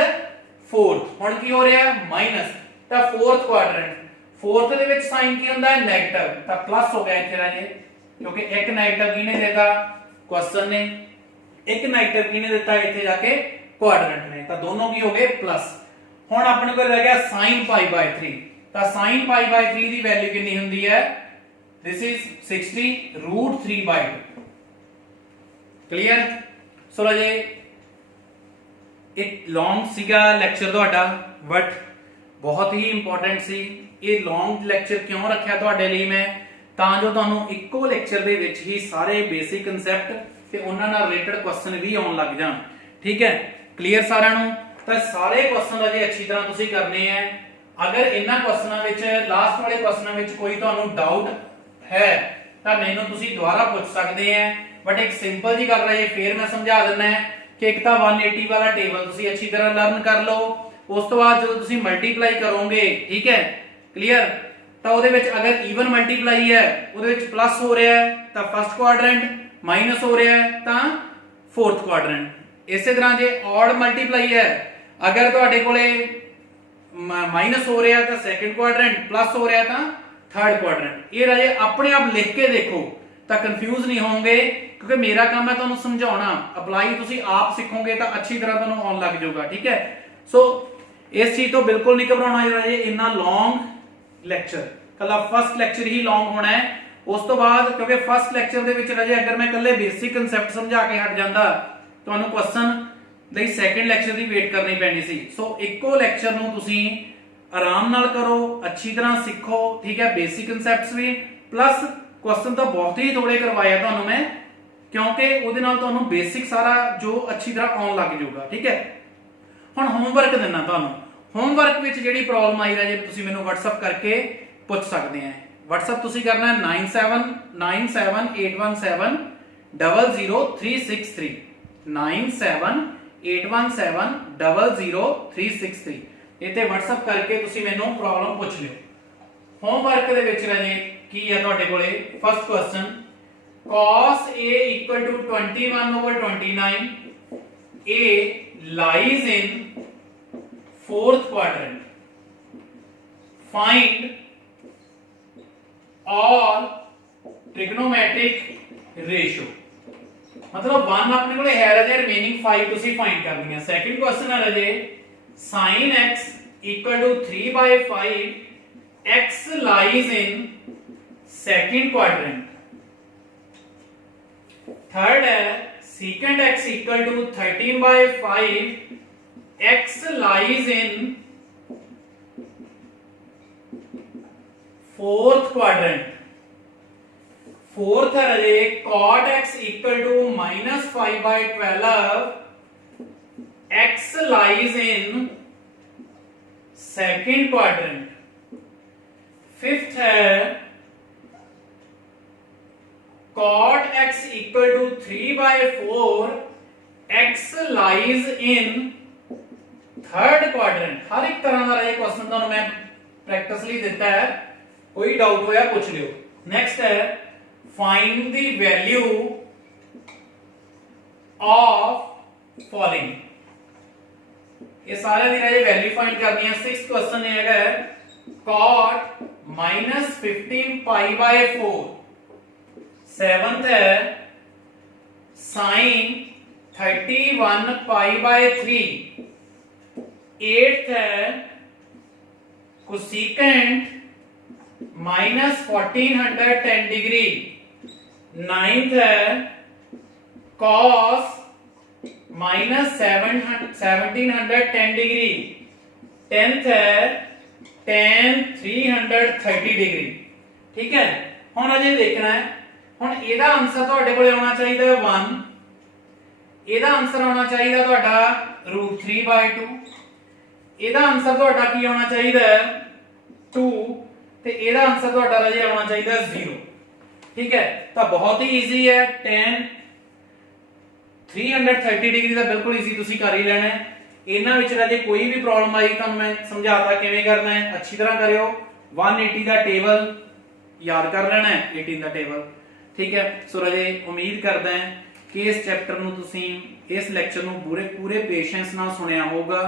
फोर्थ। ਹੁਣ ਕੀ ਹੋ ਰਿਹਾ ਮਾਈਨਸ, ਤਾਂ फोर्थ ਕੁਆਡਰੈਂਟ। फोर्थ ਦੇ ਵਿੱਚ ਸਾਈਨ ਕੀ ਹੁੰਦਾ ਹੈ ਨੈਗੇਟਿਵ, ਤਾਂ ਪਲੱਸ ਹੋ ਗਿਆ ਇੱਥੇ ਰਾਜੇ, क्योंकि एक नेगेटिव किने देता क्वेश्चन ने, एक नेगेटिव किने देता इथे जाके क्वाड्रेंट ने, तो दोनों की हो गए प्लस। हुन अपने को रह गया sin π/3, तो sin π/3 दी वैल्यू कितनी हुंदी है, दिस इज 60 √3/2। क्लियर। सो राजे एक लॉन्ग सीगा लेक्चर तुहाडा, बट बहुत ही इंपॉर्टेंट सी। ये लॉन्ग लेक्चर क्यों रखा तुहाडे लई मैं, ਤਾਂ ਜੋ ਤੁਹਾਨੂੰ ਇੱਕੋ ਲੈਕਚਰ ਦੇ ਵਿੱਚ ਹੀ ਸਾਰੇ ਬੇਸਿਕ ਕਨਸੈਪਟ ਤੇ ਉਹਨਾਂ ਨਾਲ ਰਿਲੇਟਡ ਕੁਐਸਚਨ ਵੀ ਆਉਣ ਲੱਗ ਜਾਣ। ਠੀਕ ਹੈ, ਕਲੀਅਰ ਸਾਰਿਆਂ ਨੂੰ। ਤਾਂ ਸਾਰੇ ਕੁਐਸਚਨ ਅਜੇ ਅੱਛੀ ਤਰ੍ਹਾਂ ਤੁਸੀਂ ਕਰਨੇ ਆ। ਅਗਰ ਇਹਨਾਂ ਕੁਐਸਚਨਾਂ ਵਿੱਚ, ਲਾਸਟ ਵਾਲੇ ਕੁਐਸਚਨਾਂ ਵਿੱਚ ਕੋਈ ਤੁਹਾਨੂੰ ਡਾਊਟ ਹੈ ਤਾਂ ਮੈਨੂੰ ਤੁਸੀਂ ਦੁਬਾਰਾ ਪੁੱਛ ਸਕਦੇ ਆ, ਬਟ ਇੱਕ ਸਿੰਪਲ ਜੀ ਗੱਲ ਹੈ, ਫੇਰ ਮੈਂ ਸਮਝਾ ਦਿੰਦਾ ਕਿ ਇੱਕ ਤਾਂ 180 ਵਾਲਾ ਟੇਬਲ ਤੁਸੀਂ ਅੱਛੀ ਤਰ੍ਹਾਂ ਲਰਨ ਕਰ ਲਓ। ਉਸ ਤੋਂ ਬਾਅਦ ਜਦੋਂ ਤੁਸੀਂ ਮਲਟੀਪਲਾਈ ਕਰੋਗੇ, ਠੀਕ ਹੈ ਕਲੀਅਰ, ਤਾਂ ਉਹਦੇ ਵਿੱਚ ਅਗਰ ਈਵਨ ਮਲਟੀਪਲਾਈ ਹੈ, ਉਹਦੇ ਵਿੱਚ ਪਲੱਸ ਹੋ ਰਿਹਾ ਹੈ ਤਾਂ ਫਸਟ ਕੁਆਡਰੈਂਟ, ਮਾਈਨਸ ਹੋ ਰਿਹਾ ਹੈ ਤਾਂ ਫੋਰਥ ਕੁਆਡਰੈਂਟ। ਇਸੇ ਤਰ੍ਹਾਂ ਜੇ ਔਡ ਮਲਟੀਪਲਾਈ ਹੈ, ਅਗਰ ਤੁਹਾਡੇ ਕੋਲੇ ਮਾਈਨਸ ਹੋ ਰਿਹਾ ਤਾਂ ਸੈਕੰਡ ਕੁਆਡਰੈਂਟ, ਪਲੱਸ ਹੋ ਰਿਹਾ ਤਾਂ ਥਰਡ ਕੁਆਡਰੈਂਟ। ਇਹ ਰਾਜੇ ਆਪਣੇ ਆਪ ਲਿਖ ਕੇ ਦੇਖੋ ਤਾਂ ਕੰਫਿਊਜ਼ ਨਹੀਂ ਹੋਵੋਗੇ, ਕਿਉਂਕਿ ਮੇਰਾ ਕੰਮ ਹੈ ਤੁਹਾਨੂੰ ਸਮਝਾਉਣਾ। ਅਪਲਾਈ ਤੁਸੀਂ ਆਪ ਸਿੱਖੋਗੇ ਤਾਂ ਅੱਛੀ ਤਰ੍ਹਾਂ ਤੁਹਾਨੂੰ ਆਉਣ ਲੱਗ ਜਾਊਗਾ। ਠੀਕ ਹੈ, ਸੋ ਇਸ ਚੀਜ਼ ਤੋਂ ਬਿਲਕੁਲ ਨਹੀਂ ਘਬਰਾਉਣਾ ਰਾਜੇ। ਇੰਨਾ ਲੌਂਗ ਲੈਕਚਰ ਕੱਲਾ ਫਸਟ ਲੈਕਚਰ ਹੀ ਲੌਂਗ ਹੋਣਾ ਹੈ। ਉਸ ਤੋਂ ਬਾਅਦ ਕਿਉਂਕਿ ਫਸਟ ਲੈਕਚਰ ਦੇ ਵਿੱਚ ਰਾਜੇ ਅਗਰ ਮੈਂ ਕੱਲੇ ਬੇਸਿਕ ਕਨਸੈਪਟ ਸਮਝਾ ਕੇ ਹਟ ਜਾਂਦਾ, ਤੁਹਾਨੂੰ ਕੁਐਸਚਨ ਲਈ ਸੈਕੰਡ ਲੈਕਚਰ ਦੀ ਵੇਟ ਕਰਨੀ ਪੈਣੀ ਸੀ। ਸੋ ਇੱਕੋ ਲੈਕਚਰ ਨੂੰ ਤੁਸੀਂ ਆਰਾਮ ਨਾਲ ਕਰੋ, ਅੱਛੀ ਤਰ੍ਹਾਂ ਸਿੱਖੋ। ਠੀਕ ਹੈ, ਬੇਸਿਕ ਕਨਸੈਪਟਸ ਵੀ ਪਲੱਸ ਕੁਐਸਚਨ ਤਾਂ ਬਹੁਤ ਹੀ ਥੋੜੇ ਕਰਵਾਇਆ ਤੁਹਾਨੂੰ ਮੈਂ, ਕਿਉਂਕਿ ਉਹਦੇ ਨਾਲ ਤੁਹਾਨੂੰ ਬੇਸਿਕ ਸਾਰਾ ਜੋ ਅੱਛੀ ਤਰ੍ਹਾਂ ਆਉਣ ਲੱਗ ਜਾਊਗਾ। ਠੀਕ ਹੈ, ਹੁਣ ਹੋਮਵਰਕ ਦਿੰਨਾ ਤੁਹਾਨੂੰ। ਹੋਮਵਰਕ ਵਿੱਚ ਜਿਹੜੀ ਪ੍ਰੋਬਲਮ ਆਈ ਰਾਜੇ ਤੁਸੀਂ ਮੈਨੂੰ WhatsApp ਕਰਕੇ ਪੁੱਛ ਸਕਦੇ ਆ। WhatsApp ਤੁਸੀਂ ਕਰਨਾ ਹੈ 9791700363 9781700363। ਇੱਥੇ WhatsApp ਕਰਕੇ ਤੁਸੀਂ ਮੈਨੂੰ ਪ੍ਰੋਬਲਮ ਪੁੱਛ ਲਿਓ। ਹੋਮਵਰਕ ਦੇ ਵਿੱਚ ਰਾਜੇ ਕੀ ਹੈ ਤੁਹਾਡੇ ਕੋਲੇ, first question cos A equal to 21/29, A lies in fourth quadrant. Find all trigonometric ratio. मतलब 1 अपने को है रजे, रिमेनिंग 5 ਤੁਸੀਂ फाइंड करनी है। सेकंड क्वेश्चन है रजे sin x equal to 3/5, x lies in second quadrant. Third है secant x equal to 13/5, x lies in fourth quadrant. Fourth है रजे cot x equal to -5/12, x lies in second quadrant. Fifth है cot x equal to 3/4, x lies in third quadrant. हर एक तरह का ये क्वेश्चन ਤੁਹਾਨੂੰ मैं प्रैक्टिस ਲਈ ਦਿੱਤਾ है, कोई डाउट होया पूछ लियो। नेक्स्ट है find the value of following. ये सारे दिन ये वैल्यू फाइंड करनी है। सिक्स्थ क्वेश्चन है cot -15π/4। सेवंथ है sin 31π/3। एट्थ है cosecant -1410 डिग्री। नाइन्थ है cos -1710 डिग्री। टेंथ है tan 330 डिग्री। ठीक है, हुण अजे देखना है, हुण ਇਹਦਾ आंसर ਤੁਹਾਡੇ ਕੋਲੇ ਆਉਣਾ ਚਾਹੀਦਾ ਹੈ 1, ਇਹਦਾ आंसर ਆਉਣਾ ਚਾਹੀਦਾ ਤੁਹਾਡਾ √3/2, ਇਹਦਾ आंसर ਤੁਹਾਡਾ ਕੀ ਆਉਣਾ ਚਾਹੀਦਾ ਹੈ 2, ਤੇ ਇਹਦਾ आंसर ਤੁਹਾਡਾ ਰਾਜੇ ਆਉਣਾ ਚਾਹੀਦਾ 0। ठीक है, तो बहुत ही इजी है। tan 330 डिग्री का बिल्कुल इजी तुसी कर ही लेना है। इन्हां विच राजे कोई भी प्रॉब्लम आई तो मैं समझाता किवें करना है, अच्छी तरह करियो। 180 का टेबल याद कर लेना है, 18 का टेबल। ठीक है, सो राजे उम्मीद करदा है कि इस चैप्टर नूं तुसी इस लैक्चर नूं पूरे पेशेंस नाल सुनिया होगा।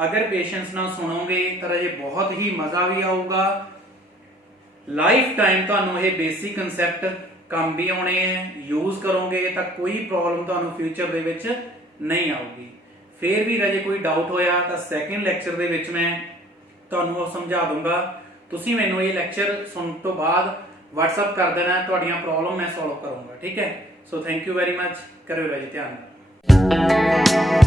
अगर पेशेंस नाल सुनोगे तो राजे बहुत ही मजा भी आऊगा। लाइफ टाइम ਤੁਹਾਨੂੰ ਇਹ ਬੇਸਿਕ ਕਨਸੈਪਟ ਕੰਮ ਵੀ ਆਉਣੇ ਹੈ, ਯੂਜ਼ ਕਰੋਗੇ ਤਾਂ ਕੋਈ ਪ੍ਰੋਬਲਮ ਤੁਹਾਨੂੰ ਫਿਊਚਰ ਦੇ ਵਿੱਚ ਨਹੀਂ ਆਊਗੀ। ਫਿਰ ਵੀ ਰਾਜੇ ਕੋਈ ਡਾਊਟ ਹੋਇਆ ਤਾਂ ਸੈਕੰਡ ਲੈਕਚਰ ਦੇ ਵਿੱਚ ਮੈਂ ਤੁਹਾਨੂੰ ਉਹ ਸਮਝਾ ਦੂੰਗਾ। ਤੁਸੀਂ ਮੈਨੂੰ ਇਹ ਲੈਕਚਰ ਸੁਣਨ ਤੋਂ ਬਾਅਦ WhatsApp ਕਰ ਦੇਣਾ, ਤੁਹਾਡੀਆਂ ਪ੍ਰੋਬਲਮ ਮੈਂ ਸੋਲਵ ਕਰੂੰਗਾ। ਠੀਕ ਹੈ, so thank you very much, ਕਰਿਓ ਰਾਜੇ ਧਿਆਨ ਨਾਲ।